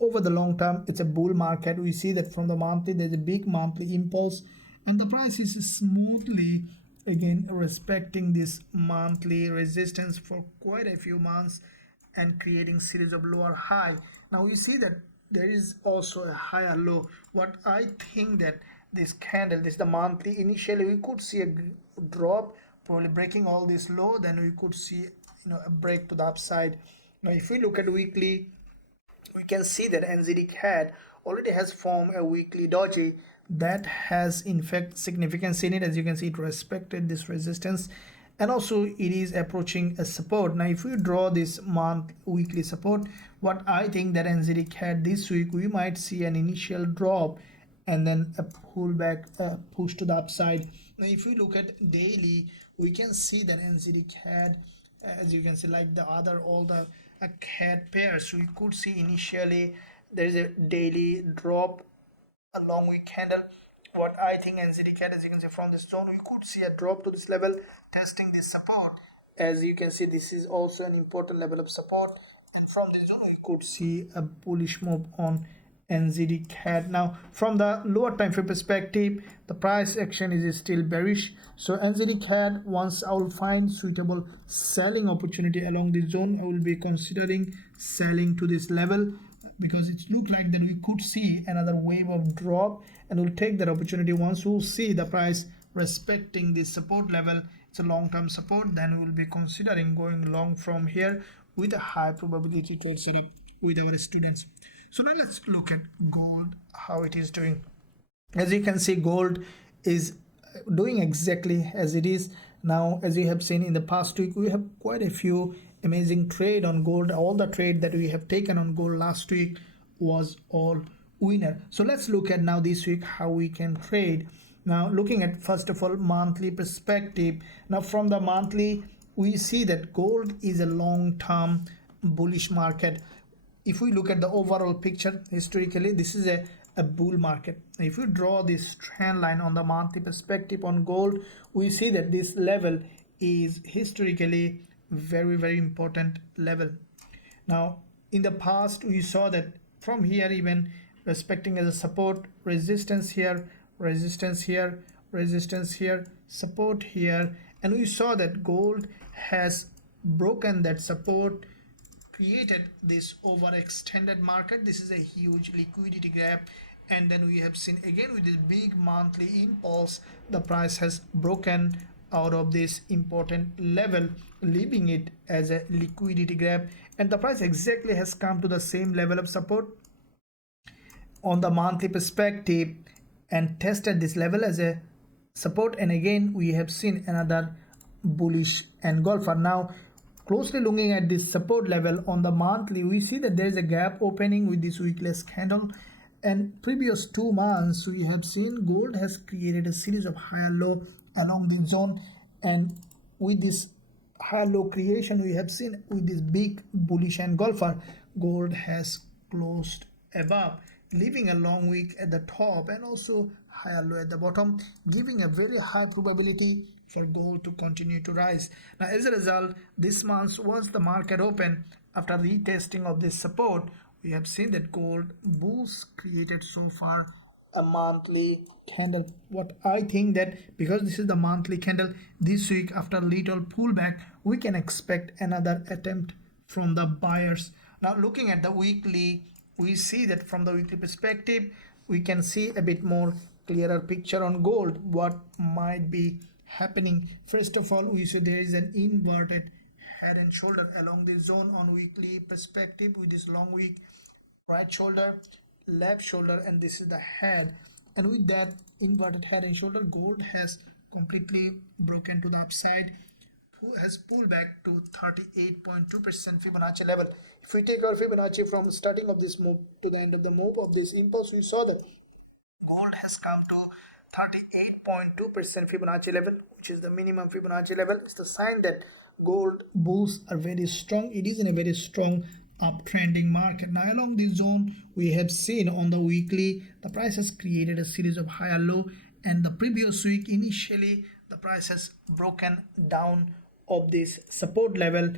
over the long term, it's a bull market. We see that from the monthly, there's a big monthly impulse and the price is smoothly again respecting this monthly resistance for quite a few months and creating series of lower high. Now we see that there is also a higher low. What I think that this candle, this is the monthly, initially we could see a drop, probably breaking all this low, then we could see a break to the upside. Now if we look at weekly, we can see that NZDCAD already has formed a weekly doji that has in fact significance in it. As you can see, it respected this resistance and also it is approaching a support. Now if we draw this month weekly support, what I think that NZDCAD this week we might see an initial drop and then a pullback, push to the upside. Now if we look at daily, we can see that NZDCAD, as you can see, like the other all the CAD pairs, we could see initially there is a daily drop, a long wick candle. What I think NZDCAD, as you can see from this zone, we could see a drop to this level, testing this support. As you can see, this is also an important level of support, and from this zone we could see a bullish move on NZDCAD. Now from the lower time frame perspective, the price action is still bearish. So NZDCAD, once I will find suitable selling opportunity along this zone, I will be considering selling to this level, because it looked like that we could see another wave of drop, and we'll take that opportunity. Once we'll see the price respecting this support level, it's a long-term support, then we will be considering going long from here with a high probability trade setup with our students. So now let's look at gold, how it is doing. As you can see, gold is doing exactly as it is. Now as you have seen in the past week, we have quite a few amazing trade on gold. All the trade that we have taken on gold last week was all winner. So let's look at now this week how we can trade. Now looking at first of all monthly perspective. Now from the monthly we see that gold is a long-term bullish market. If we look at the overall picture historically, this is a bull market. If you draw this trend line on the monthly perspective on gold, we see that this level is historically very important level. Now in the past we saw that from here even respecting as a support, resistance here, resistance here, resistance here, support here, and we saw that gold has broken that support, created this overextended market. This is a huge liquidity gap, and then we have seen again with this big monthly impulse, the price has broken out of this important level, leaving it as a liquidity grab, and the price exactly has come to the same level of support on the monthly perspective and tested this level as a support, and again we have seen another bullish engulfer. Now closely looking at this support level on the monthly, we see that there is a gap opening with this wickless candle, and previous 2 months we have seen gold has created a series of higher low along this zone, and with this higher low creation we have seen with this big bullish engulfer, gold has closed above, leaving a long wick at the top and also higher low at the bottom, giving a very high probability for gold to continue to rise. Now as a result, this month once the market opened after retesting of this support, we have seen that gold bulls created so far a monthly candle. What I think that because this is the monthly candle, this week after little pullback we can expect another attempt from the buyers. Now looking at the weekly, we see that from the weekly perspective we can see a bit more clearer picture on gold what might be happening. First of all, we see there is an inverted head and shoulder along this zone on weekly perspective with this long wick, right shoulder, left shoulder, and this is the head, and with that inverted head and shoulder, gold has completely broken to the upside, who has pulled back to 38.2% Fibonacci level. If we take our Fibonacci from the starting of this move to the end of the move of this impulse, we saw that gold has come to 38.2% Fibonacci level, which is the minimum Fibonacci level. It's the sign that gold bulls are very strong. It is in a very strong uptrending market. Now along this zone we have seen on the weekly the price has created a series of higher low, and the previous week initially the price has broken down of this support level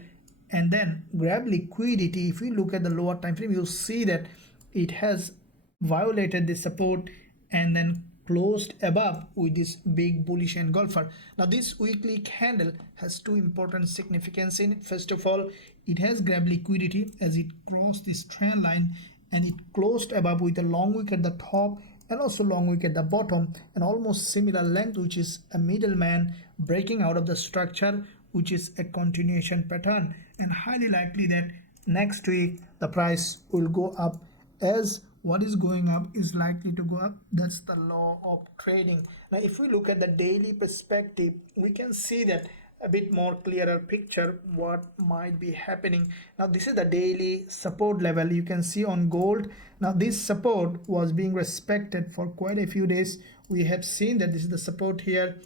and then grab liquidity. If we look at the lower time frame, you'll see that it has violated the support and then closed above with this big bullish engulfer. Now this weekly candle has two important significance in it. First of all, it has grabbed liquidity as it crossed this trend line and it closed above with a long wick at the top and also long wick at the bottom, and almost similar length, which is a middleman breaking out of the structure, which is a continuation pattern, and highly likely that next week the price will go up, as what is going up is likely to go up. That's the law of trading. Now if we look at the daily perspective, we can see that a bit more clearer picture what might be happening. Now this is the daily support level you can see on gold. Now this support was being respected for quite a few days. We have seen that this is the support here,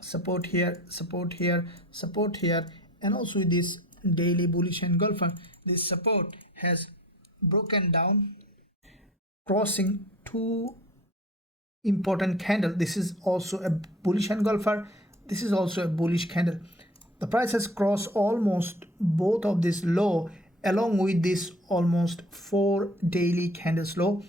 support here, support here, support here, and also this daily bullish engulfer. This support has broken down, crossing two important candle. This is also a bullish engulfer, this is also a bullish candle. The price has crossed almost both of this low along with this almost 4 daily candles low,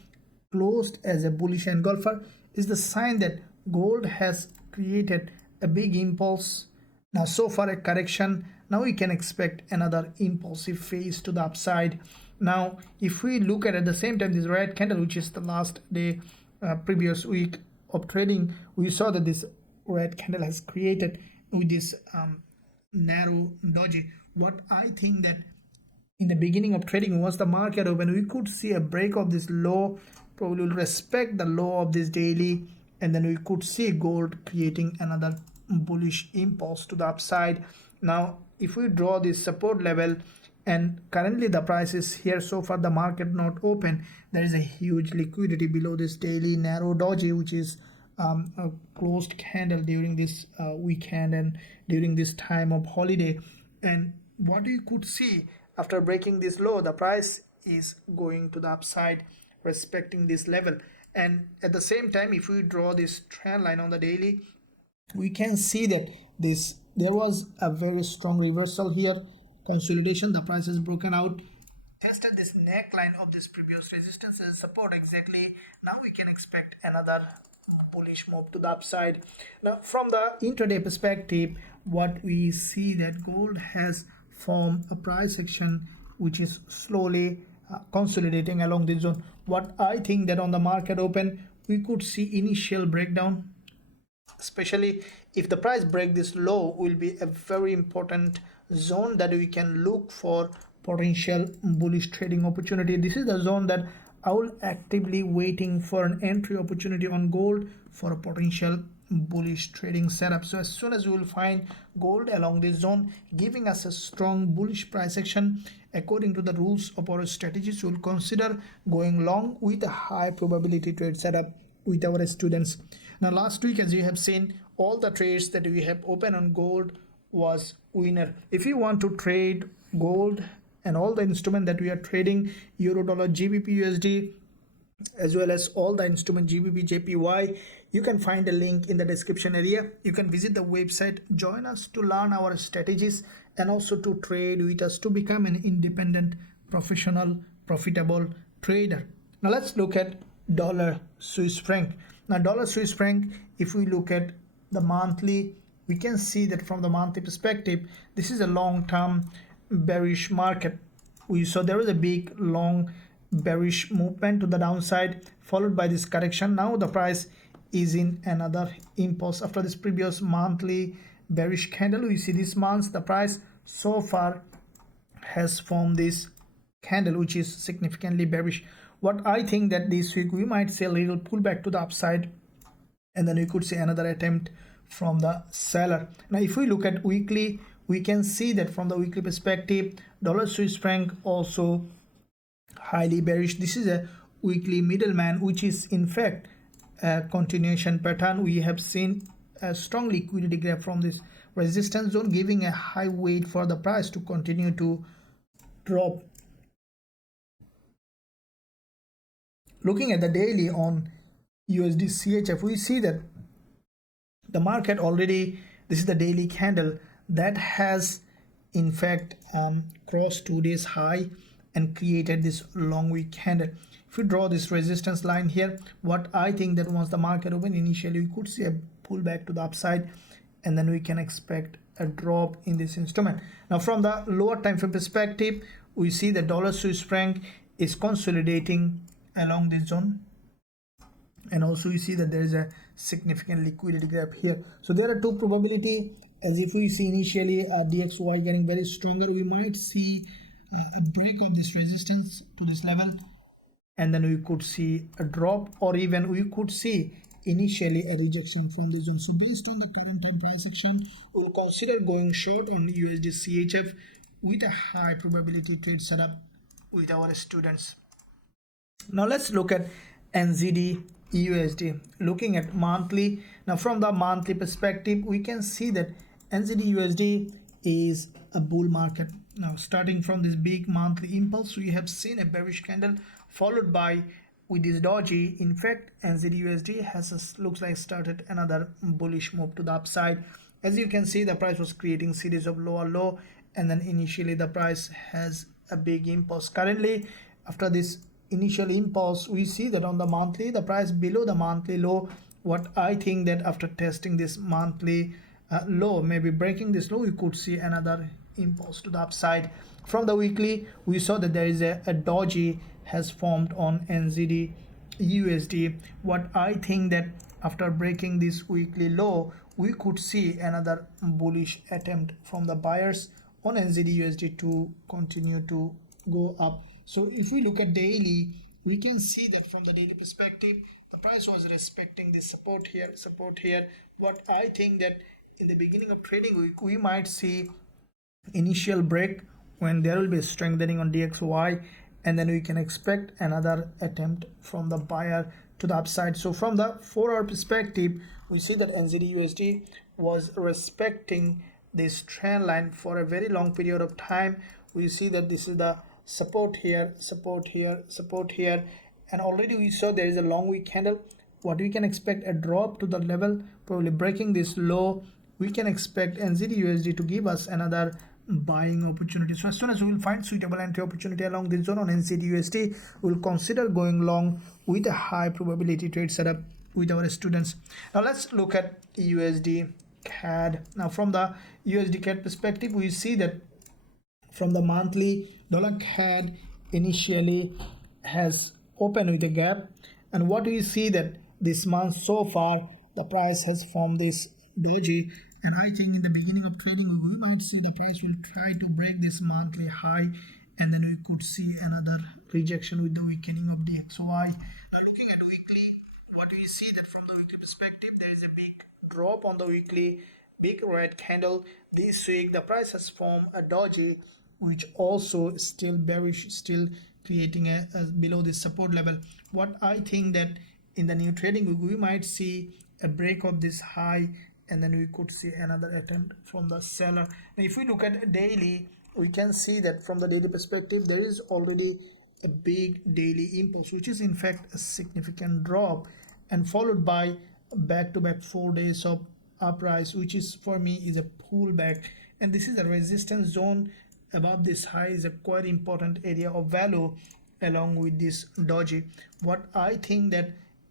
closed as a bullish engulfer, is the sign that gold has created a big impulse. Now so far a correction, now we can expect another impulsive phase to the upside. Now if we look at the same time this red candle, which is the last day previous week of trading, we saw that this red candle has created with this narrow doji. What I think that in the beginning of trading, once the market opened, we could see a break of this low, probably will respect the low of this daily, and then we could see gold creating another bullish impulse to the upside. Now if we draw this support level and currently the price is here. So far the market not open. There is a huge liquidity below this daily narrow doji, which is a closed candle during this weekend and during this time of holiday. And what you could see, after breaking this low, the price is going to the upside, respecting this level. And at the same time, if we draw this trend line on the daily, we can see that there was a very strong reversal here, consolidation. The price has broken out, tested this neckline of this previous resistance and support exactly. Now we can expect another bullish move to the upside. Now from the intraday perspective, what we see that gold has formed a price action which is slowly consolidating along this zone. What I think that on the market open, we could see initial breakdown, especially if the price break this low, will be a very important zone that we can look for potential bullish trading opportunity. This is the zone that I will actively waiting for an entry opportunity on gold for a potential bullish trading setup. So as soon as we will find gold along this zone giving us a strong bullish price action, according to the rules of our strategies, we will consider going long with a high probability trade setup with our students. Now last week, as you have seen, all the trades that we have opened on gold was winner. If you want to trade gold and all the instrument that we are trading, euro dollar, GBPUSD, as well as all the instrument GBPJPY, you can find a link in the description area. You can visit the website, join us to learn our strategies and also to trade with us to become an independent, professional, profitable trader. Now let's look at dollar Swiss franc. Now dollar Swiss franc, if we look at the monthly, we can see that from the monthly perspective, this is a long-term bearish market. We saw there was a big long bearish movement to the downside, followed by this correction. Now the price is in another impulse after this previous monthly bearish candle. We see this month the price so far has formed this candle which is significantly bearish. What I think that this week we might see a little pullback to the upside, and then we could see another attempt from the seller. Now if we look at weekly, we can see that from the weekly perspective, dollar Swiss franc also highly bearish. This is a weekly middleman, which is in fact a continuation pattern. We have seen a strong liquidity gap from this resistance zone, giving a high weight for the price to continue to drop. Looking at the daily on USDCHF, we see that the market already, this is the daily candle that has in fact crossed 2 days high and created this long week candle. If we draw this resistance line here, what I think that once the market open, initially we could see a pullback to the upside, and then we can expect a drop in this instrument. Now from the lower time frame perspective, we see the dollar Swiss franc is consolidating along this zone, and also you see that there is a significant liquidity gap here. So there are two probability, as if we see initially DXY getting very stronger, we might see a break of this resistance to this level, and then we could see a drop, or even we could see initially a rejection from the zone. So based on the current time price action, we will consider going short on USDCHF with a high probability trade setup with our students. Now let's look at NZDUSD. Looking at monthly, now from the monthly perspective, we can see that NZDUSD is a bull market. Now starting from this big monthly impulse, we have seen a bearish candle followed by with this doji. In fact, NZDUSD has looks like started another bullish move to the upside. As you can see, the price was creating series of lower low, and then initially the price has a big impulse. Currently, after this initial impulse, we see that on the monthly, the price below the monthly low. What I think that after testing this monthly low, maybe breaking this low, we could see another impulse to the upside. From the weekly, we saw that there is a doji has formed on NZDUSD. What I think that after breaking this weekly low, we could see another bullish attempt from the buyers on NZDUSD to continue to go up. So if we look at daily, we can see that from the daily perspective, the price was respecting this support here, support here. What I think that in the beginning of trading week, we might see initial break when there will be strengthening on DXY, and then we can expect another attempt from the buyer to the upside. So from the 4-hour perspective, we see that NZDUSD was respecting this trend line for a very long period of time. We see that this is the support here, support here, support here, and already we saw there is a long wick candle. What we can expect, a drop to the level, probably breaking this low. We can expect NZDUSD to give us another buying opportunity. So as soon as we will find suitable entry opportunity along this zone on NZDUSD, we will consider going long with a high probability trade setup with our students. Now let's look at USDCAD. Now from the USDCAD perspective, we see that from the monthly, dollar CAD initially has opened with a gap, and what we see that this month so far the price has formed this doji, and I think in the beginning of trading we might see the price will try to break this monthly high, and then we could see another rejection with the weakening of the XY. Now looking at weekly, what we see that from the weekly perspective, there is a big drop on the weekly, big red candle. This week the price has formed a doji, which also is still bearish, still creating a below this support level. What I think that in the new trading we might see a break of this high, and then we could see another attempt from the seller. Now if we look at daily, we can see that from the daily perspective there is already a big daily impulse, which is in fact a significant drop, and followed by back-to-back 4 days of uprise, which is for me is a pullback, and this is a resistance zone. Above this high is a quite important area of value along with this doji. What I think that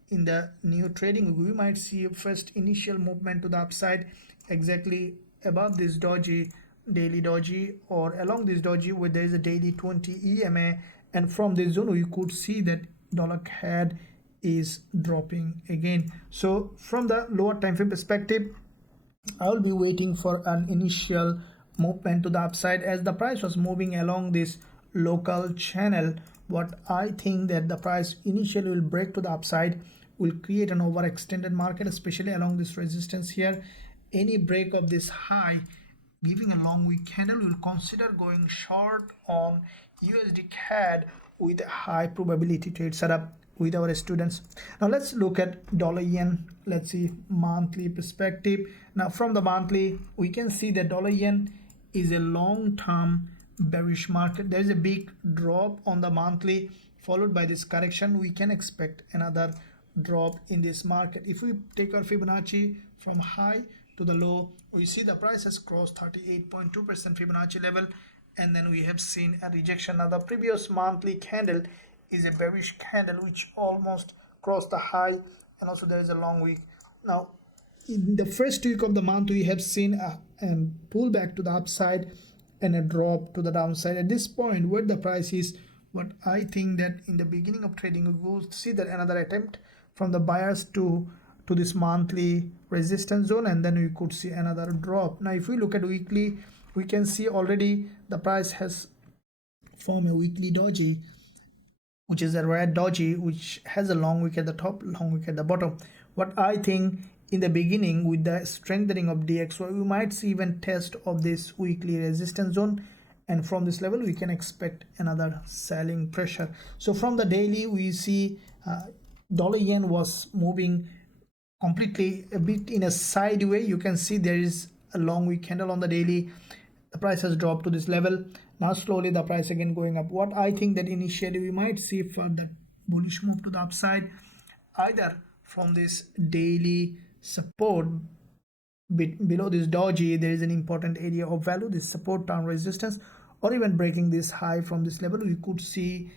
in the new trading we might see a first initial movement to the upside exactly above this doji, daily doji, or along this doji where there is a daily 20 EMA, and from this zone we could see that dollar CAD is dropping again. So from the lower time frame perspective, I will be waiting for an initial movement to the upside as the price was moving along this local channel. What I think that the price initially will break to the upside, will create an overextended market, especially along this resistance here. Any break of this high giving a long wick candle, will consider going short on USDCAD with a high probability trade setup with our students. Now let's look at dollar yen. Let's see monthly perspective. Now from the monthly we can see that dollar yen is a long-term bearish market. There is a big drop on the monthly followed by this correction. We can expect another drop in this market. If we take our Fibonacci from high to the low, we see the price has crossed 38.2% Fibonacci level, and then we have seen a rejection. Now the previous monthly candle is a bearish candle which almost crossed the high, and also there is a long wick. Now in the first week of the month we have seen a pullback to the upside and a drop to the downside. At this point where the price is, what I think that in the beginning of trading we will see that another attempt from the buyers to this monthly resistance zone, and then we could see another drop. Now if we look at weekly, we can see already the price has formed a weekly doji, which is a red doji which has a long wick at the top, long wick at the bottom. What I think in the beginning with the strengthening of DXY, we might see even test of this weekly resistance zone, and from this level we can expect another selling pressure. So from the daily we see dollar yen was moving completely a bit in a sideways. You can see there is a long wick candle on the daily. The price has dropped to this level. Now slowly the price again going up. What I think that initially we might see further bullish move to the upside, either from this daily support below this doji, there is an important area of value, this support down resistance, or even breaking this high from this level, we could see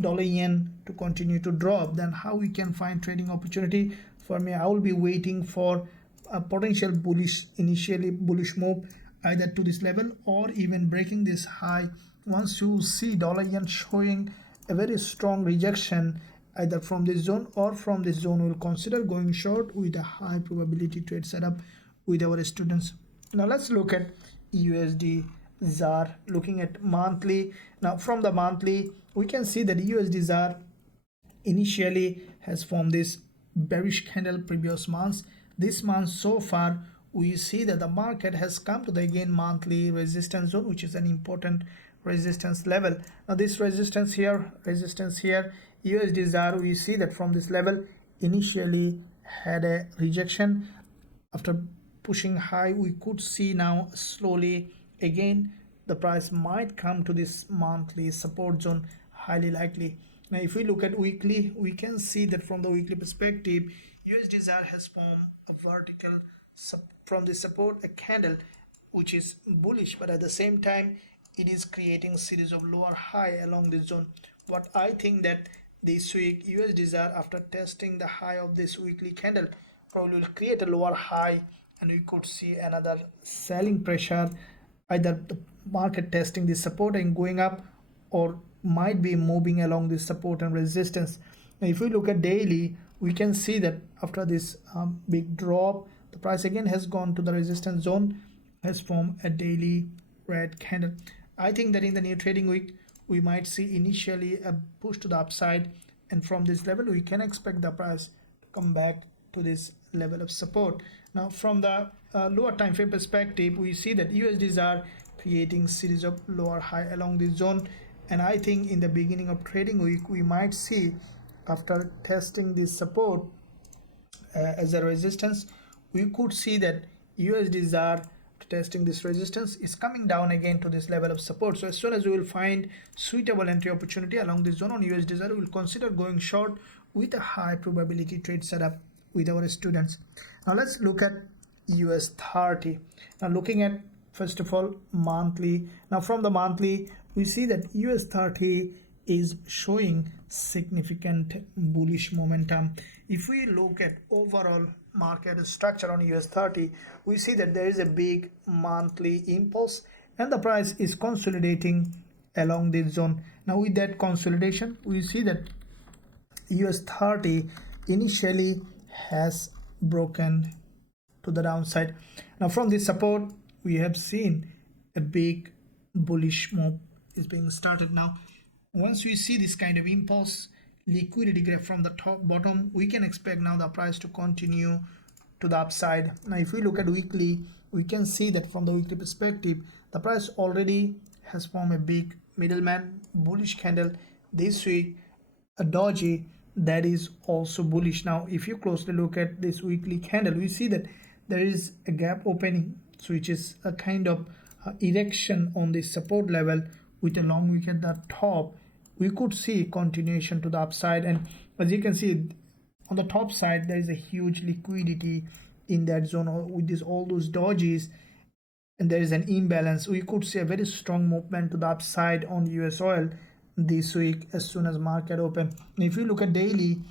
dollar yen to continue to drop. Then how we can find trading opportunity? For me, I will be waiting for a potential bullish, initially bullish move either to this level or even breaking this high. Once you see dollar yen showing a very strong rejection either from this zone or from this zone, we'll consider going short with a high probability trade setup with our students. Now let's look at USDZAR, looking at monthly. Now from the monthly we can see that USDZAR initially has formed this bearish candle previous months. This month so far we see that the market has come to the again monthly resistance zone, which is an important resistance level. Now this resistance here, USDZAR, we see that from this level initially had a rejection. After pushing high, we could see now slowly again the price might come to this monthly support zone, highly likely. Now if we look at weekly, we can see that from the weekly perspective, USDZAR has formed a vertical from the support, a candle which is bullish, but at the same time it is creating series of lower high along this zone. What I think that this week USDZAR, after testing the high of this weekly candle, probably will create a lower high, and we could see another selling pressure, either the market testing this support and going up, or might be moving along this support and resistance. Now if we look at daily, we can see that after this big drop, the price again has gone to the resistance zone, has formed a daily red candle. I think that in the new trading week we might see initially a push to the upside, and from this level we can expect the price to come back to this level of support. Now from the lower time frame perspective, we see that USDs are creating series of lower high along this zone, and I think in the beginning of trading week we might see, after testing this support as a resistance, we could see that USDs testing this resistance is coming down again to this level of support. So as soon as we will find suitable entry opportunity along this zone on USDs, we will consider going short with a high probability trade setup with our students. Now let's look at US30. Now looking at first of all monthly. Now from the monthly, we see that US30 is showing significant bullish momentum. If we look at overall market structure on US30, we see that there is a big monthly impulse and the price is consolidating along this zone. Now with that consolidation, we see that US30 initially has broken to the downside. Now from this support, we have seen a big bullish move is being started. Now once we see this kind of impulse, liquidity graph from the top bottom, we can expect now the price to continue to the upside. Now if we look at weekly, we can see that from the weekly perspective, the price already has formed a big middleman bullish candle this week, a doji that is also bullish. Now if you closely look at this weekly candle, we see that there is a gap opening, so which is a kind of erection on this support level with a long wick at the top. We could see continuation to the upside, and as you can see on the top side, there is a huge liquidity in that zone with this all those dojis, and there is an imbalance. We could see a very strong movement to the upside on USOIL this week as soon as market open. And if you look at daily,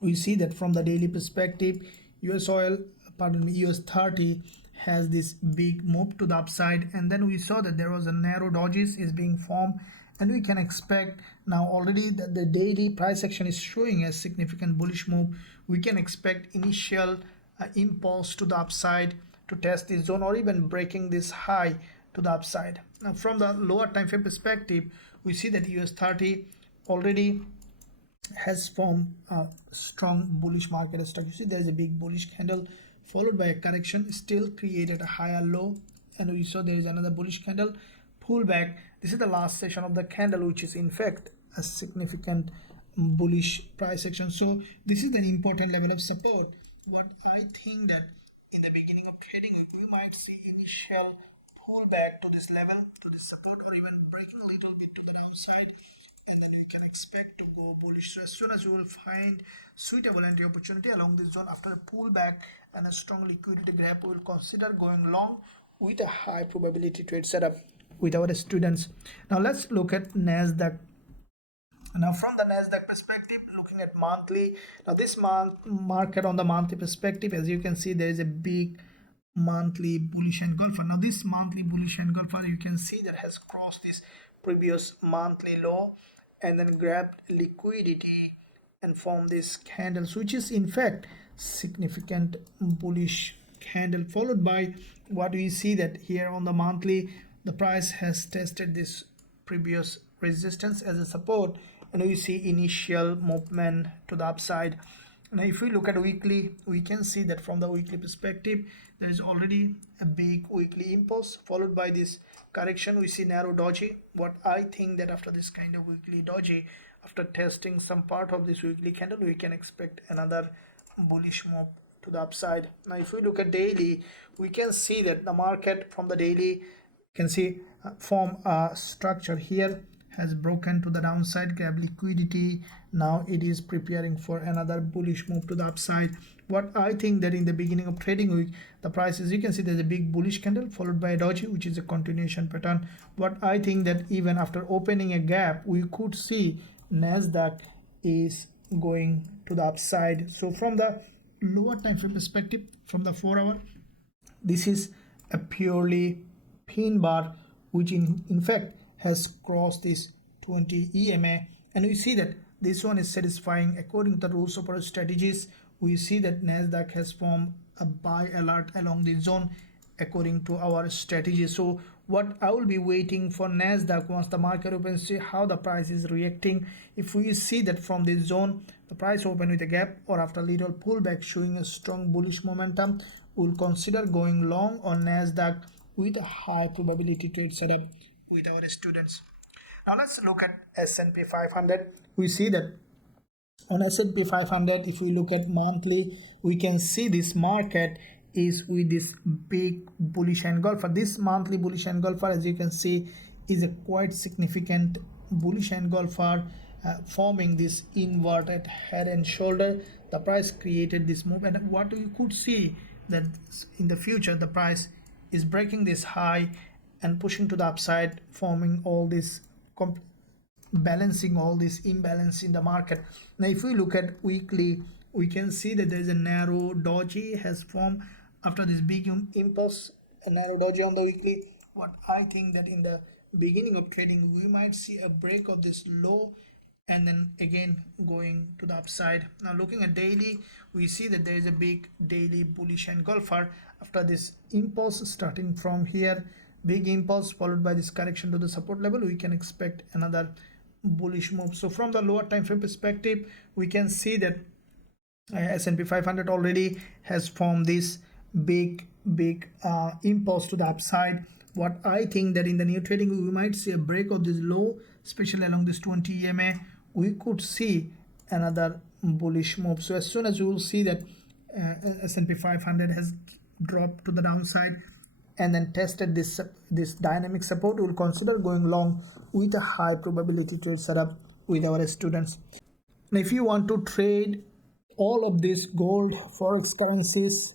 we see that from the daily perspective, US30 has this big move to the upside, and then we saw that there was a narrow dojis is being formed, and we can expect now already that the daily price action is showing a significant bullish move. We can expect initial impulse to the upside to test this zone or even breaking this high to the upside. Now from the lower time frame perspective, we see that US30 already has formed a strong bullish market structure. You see there is a big bullish candle followed by a correction, still created a higher low, and we saw there is another bullish candle pullback. This is the last session of the candle, which is in fact a significant bullish price action. So this is an important level of support. But I think that in the beginning of trading, we might see initial pullback to this level, to this support, or even breaking a little bit to the downside, and then we can expect to go bullish. So as soon as we will find suitable entry opportunity along this zone after a pullback and a strong liquidity gap, we will consider going long with a high probability trade setup with our students. Now let's look at NASDAQ. Now from the NASDAQ perspective, looking at monthly, now this market on the monthly perspective, as you can see, there is a big monthly bullish engulfer. Now this monthly bullish engulfer, you can see that has crossed this previous monthly low and then grabbed liquidity and formed this candle, which is in fact significant bullish candle, followed by what we see that here on the monthly, the price has tested this previous resistance as a support, and we see initial movement to the upside. Now if we look at weekly, we can see that from the weekly perspective there is already a big weekly impulse followed by this correction. We see narrow doji. What I think that after this kind of weekly doji, after testing some part of this weekly candle, we can expect another bullish move to the upside. Now if we look at daily, we can see that the market from the daily can see form a structure here, has broken to the downside, grab liquidity. Now it is preparing for another bullish move to the upside. What I think that in the beginning of trading week, the prices, you can see there's a big bullish candle followed by a doji, which is a continuation pattern. What I think that even after opening a gap, we could see NASDAQ is going to the upside. So from the lower time frame perspective, from the 4 hour, this is a purely pin bar, which in fact has crossed this 20 EMA, and we see that this one is satisfying according to the rules of our strategies. We see that NASDAQ has formed a buy alert along this zone according to our strategy. So what I will be waiting for NASDAQ once the market opens, see how the price is reacting. If we see that from this zone the price open with a gap or after a little pullback showing a strong bullish momentum, we'll consider going long on NASDAQ with a high probability trade setup with our students. Now let's look at S&P 500. We see that on S&P 500, if we look at monthly, we can see this market is with this big bullish engulfer. This monthly bullish engulfer, as you can see, is a quite significant bullish engulfer, forming this inverted head and shoulder. The price created this move, and what we could see that in the future the price is breaking this high and pushing to the upside, forming all this balancing all this imbalance in the market. Now if we look at weekly, we can see that there is a narrow doji has formed after this big impulse, a narrow doji on the weekly. What I think that in the beginning of trading, we might see a break of this low and then again going to the upside. Now looking at daily, we see that there is a big daily bullish engulfer after this impulse starting from here, big impulse followed by this correction to the support level. We can expect another bullish move. So from the lower time frame perspective, we can see that S&P 500 already has formed this big impulse to the upside. What I think that in the new trading we might see a break of this low, especially along this 20 EMA. We could see another bullish move. So as soon as we will see that S&P 500 has dropped to the downside and then tested this dynamic support, we will consider going long with a high probability trade setup with our students. Now if you want to trade all of these gold, forex currencies,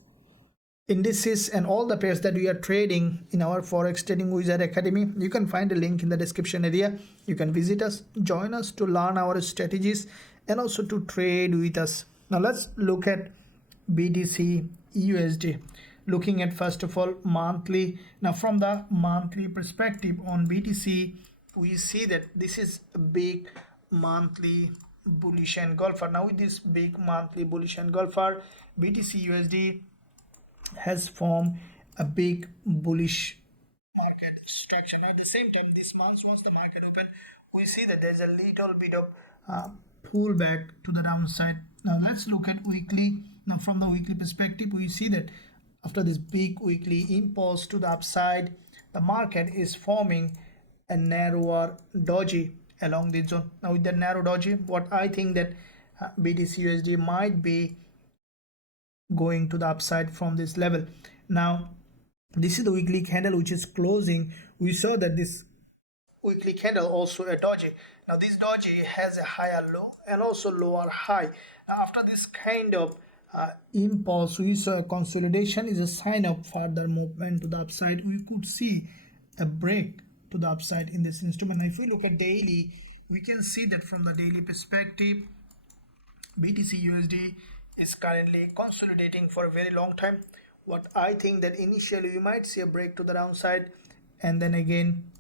indices and all the pairs that we are trading in our Forex Trading Wizard Academy, you can find a link in the description area. You can visit us, join us to learn our strategies and also to trade with us. Now let's look at BTCUSD. Looking at first of all monthly. Now from the monthly perspective on BTC, we see that this is a big monthly bullish engulfer. Now with this big monthly bullish engulfer, BTCUSD has formed a big bullish market structure. Now at the same time, this month once the market open, we see that there's a little bit of pullback to the downside. Now let's look at weekly. Now from the weekly perspective, we see that after this big weekly impulse to the upside, the market is forming a narrower doji along this zone. Now with the narrow doji, what I think that BTCUSD might be going to the upside from this level. Now this is the weekly candle which is closing. We saw that this weekly candle also a doji. Now this doji has a higher low and also lower high. Now after this kind of impulse, we saw consolidation is a sign of further movement to the upside. We could see a break to the upside in this instrument. Now if we look at daily, we can see that from the daily perspective, BTCUSD is currently consolidating for a very long time. What I think that initially we might see a break to the downside and then again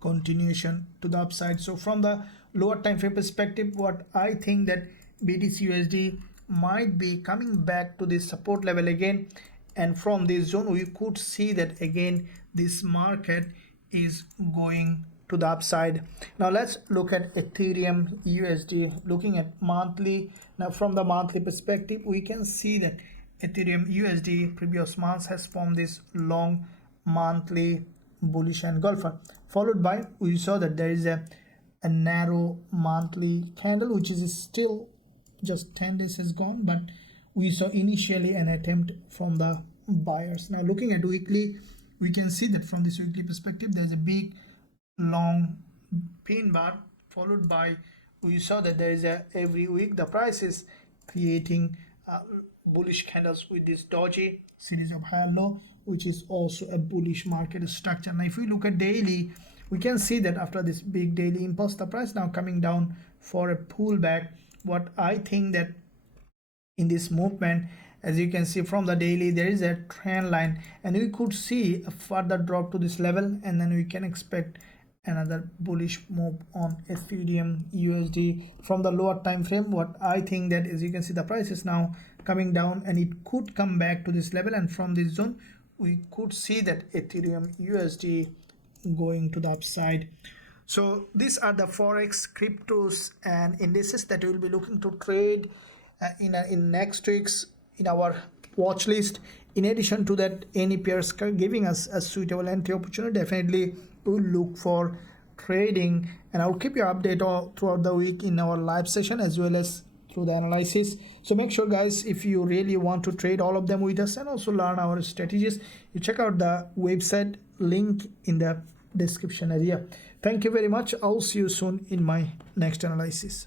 continuation to the upside. So from the lower time frame perspective, what I think that BTCUSD might be coming back to this support level again, and from this zone we could see that again this market is going to the upside. Now let's look at Ethereum USD. Looking at monthly, now from the monthly perspective, we can see that Ethereum USD previous months has formed this long monthly bullish engulfer, followed by we saw that there is a narrow monthly candle which is still just 10 days has gone, but we saw initially an attempt from the buyers. Now looking at weekly, we can see that from this weekly perspective there's a big long pin bar, followed by we saw that there is a every week the price is creating bullish candles with this doji series of high and low, which is also a bullish market structure. Now if we look at daily, we can see that after this big daily impulse, the price now coming down for a pullback. What I think that in this movement, as you can see from the daily, there is a trend line, and we could see a further drop to this level, and then we can expect another bullish move on Ethereum USD from the lower time frame. What I think that, as you can see, the price is now coming down and it could come back to this level, and from this zone we could see that Ethereum USD going to the upside. So these are the forex, cryptos and indices that we will be looking to trade in next weeks in our watch list. In addition to that, any pairs giving us a suitable entry opportunity, definitely we'll look for trading, and I'll keep you updated all throughout the week in our live session as well as through the analysis. So make sure guys, if you really want to trade all of them with us and also learn our strategies, you check out the website link in the description area. Thank you very much. I'll see you soon in my next analysis.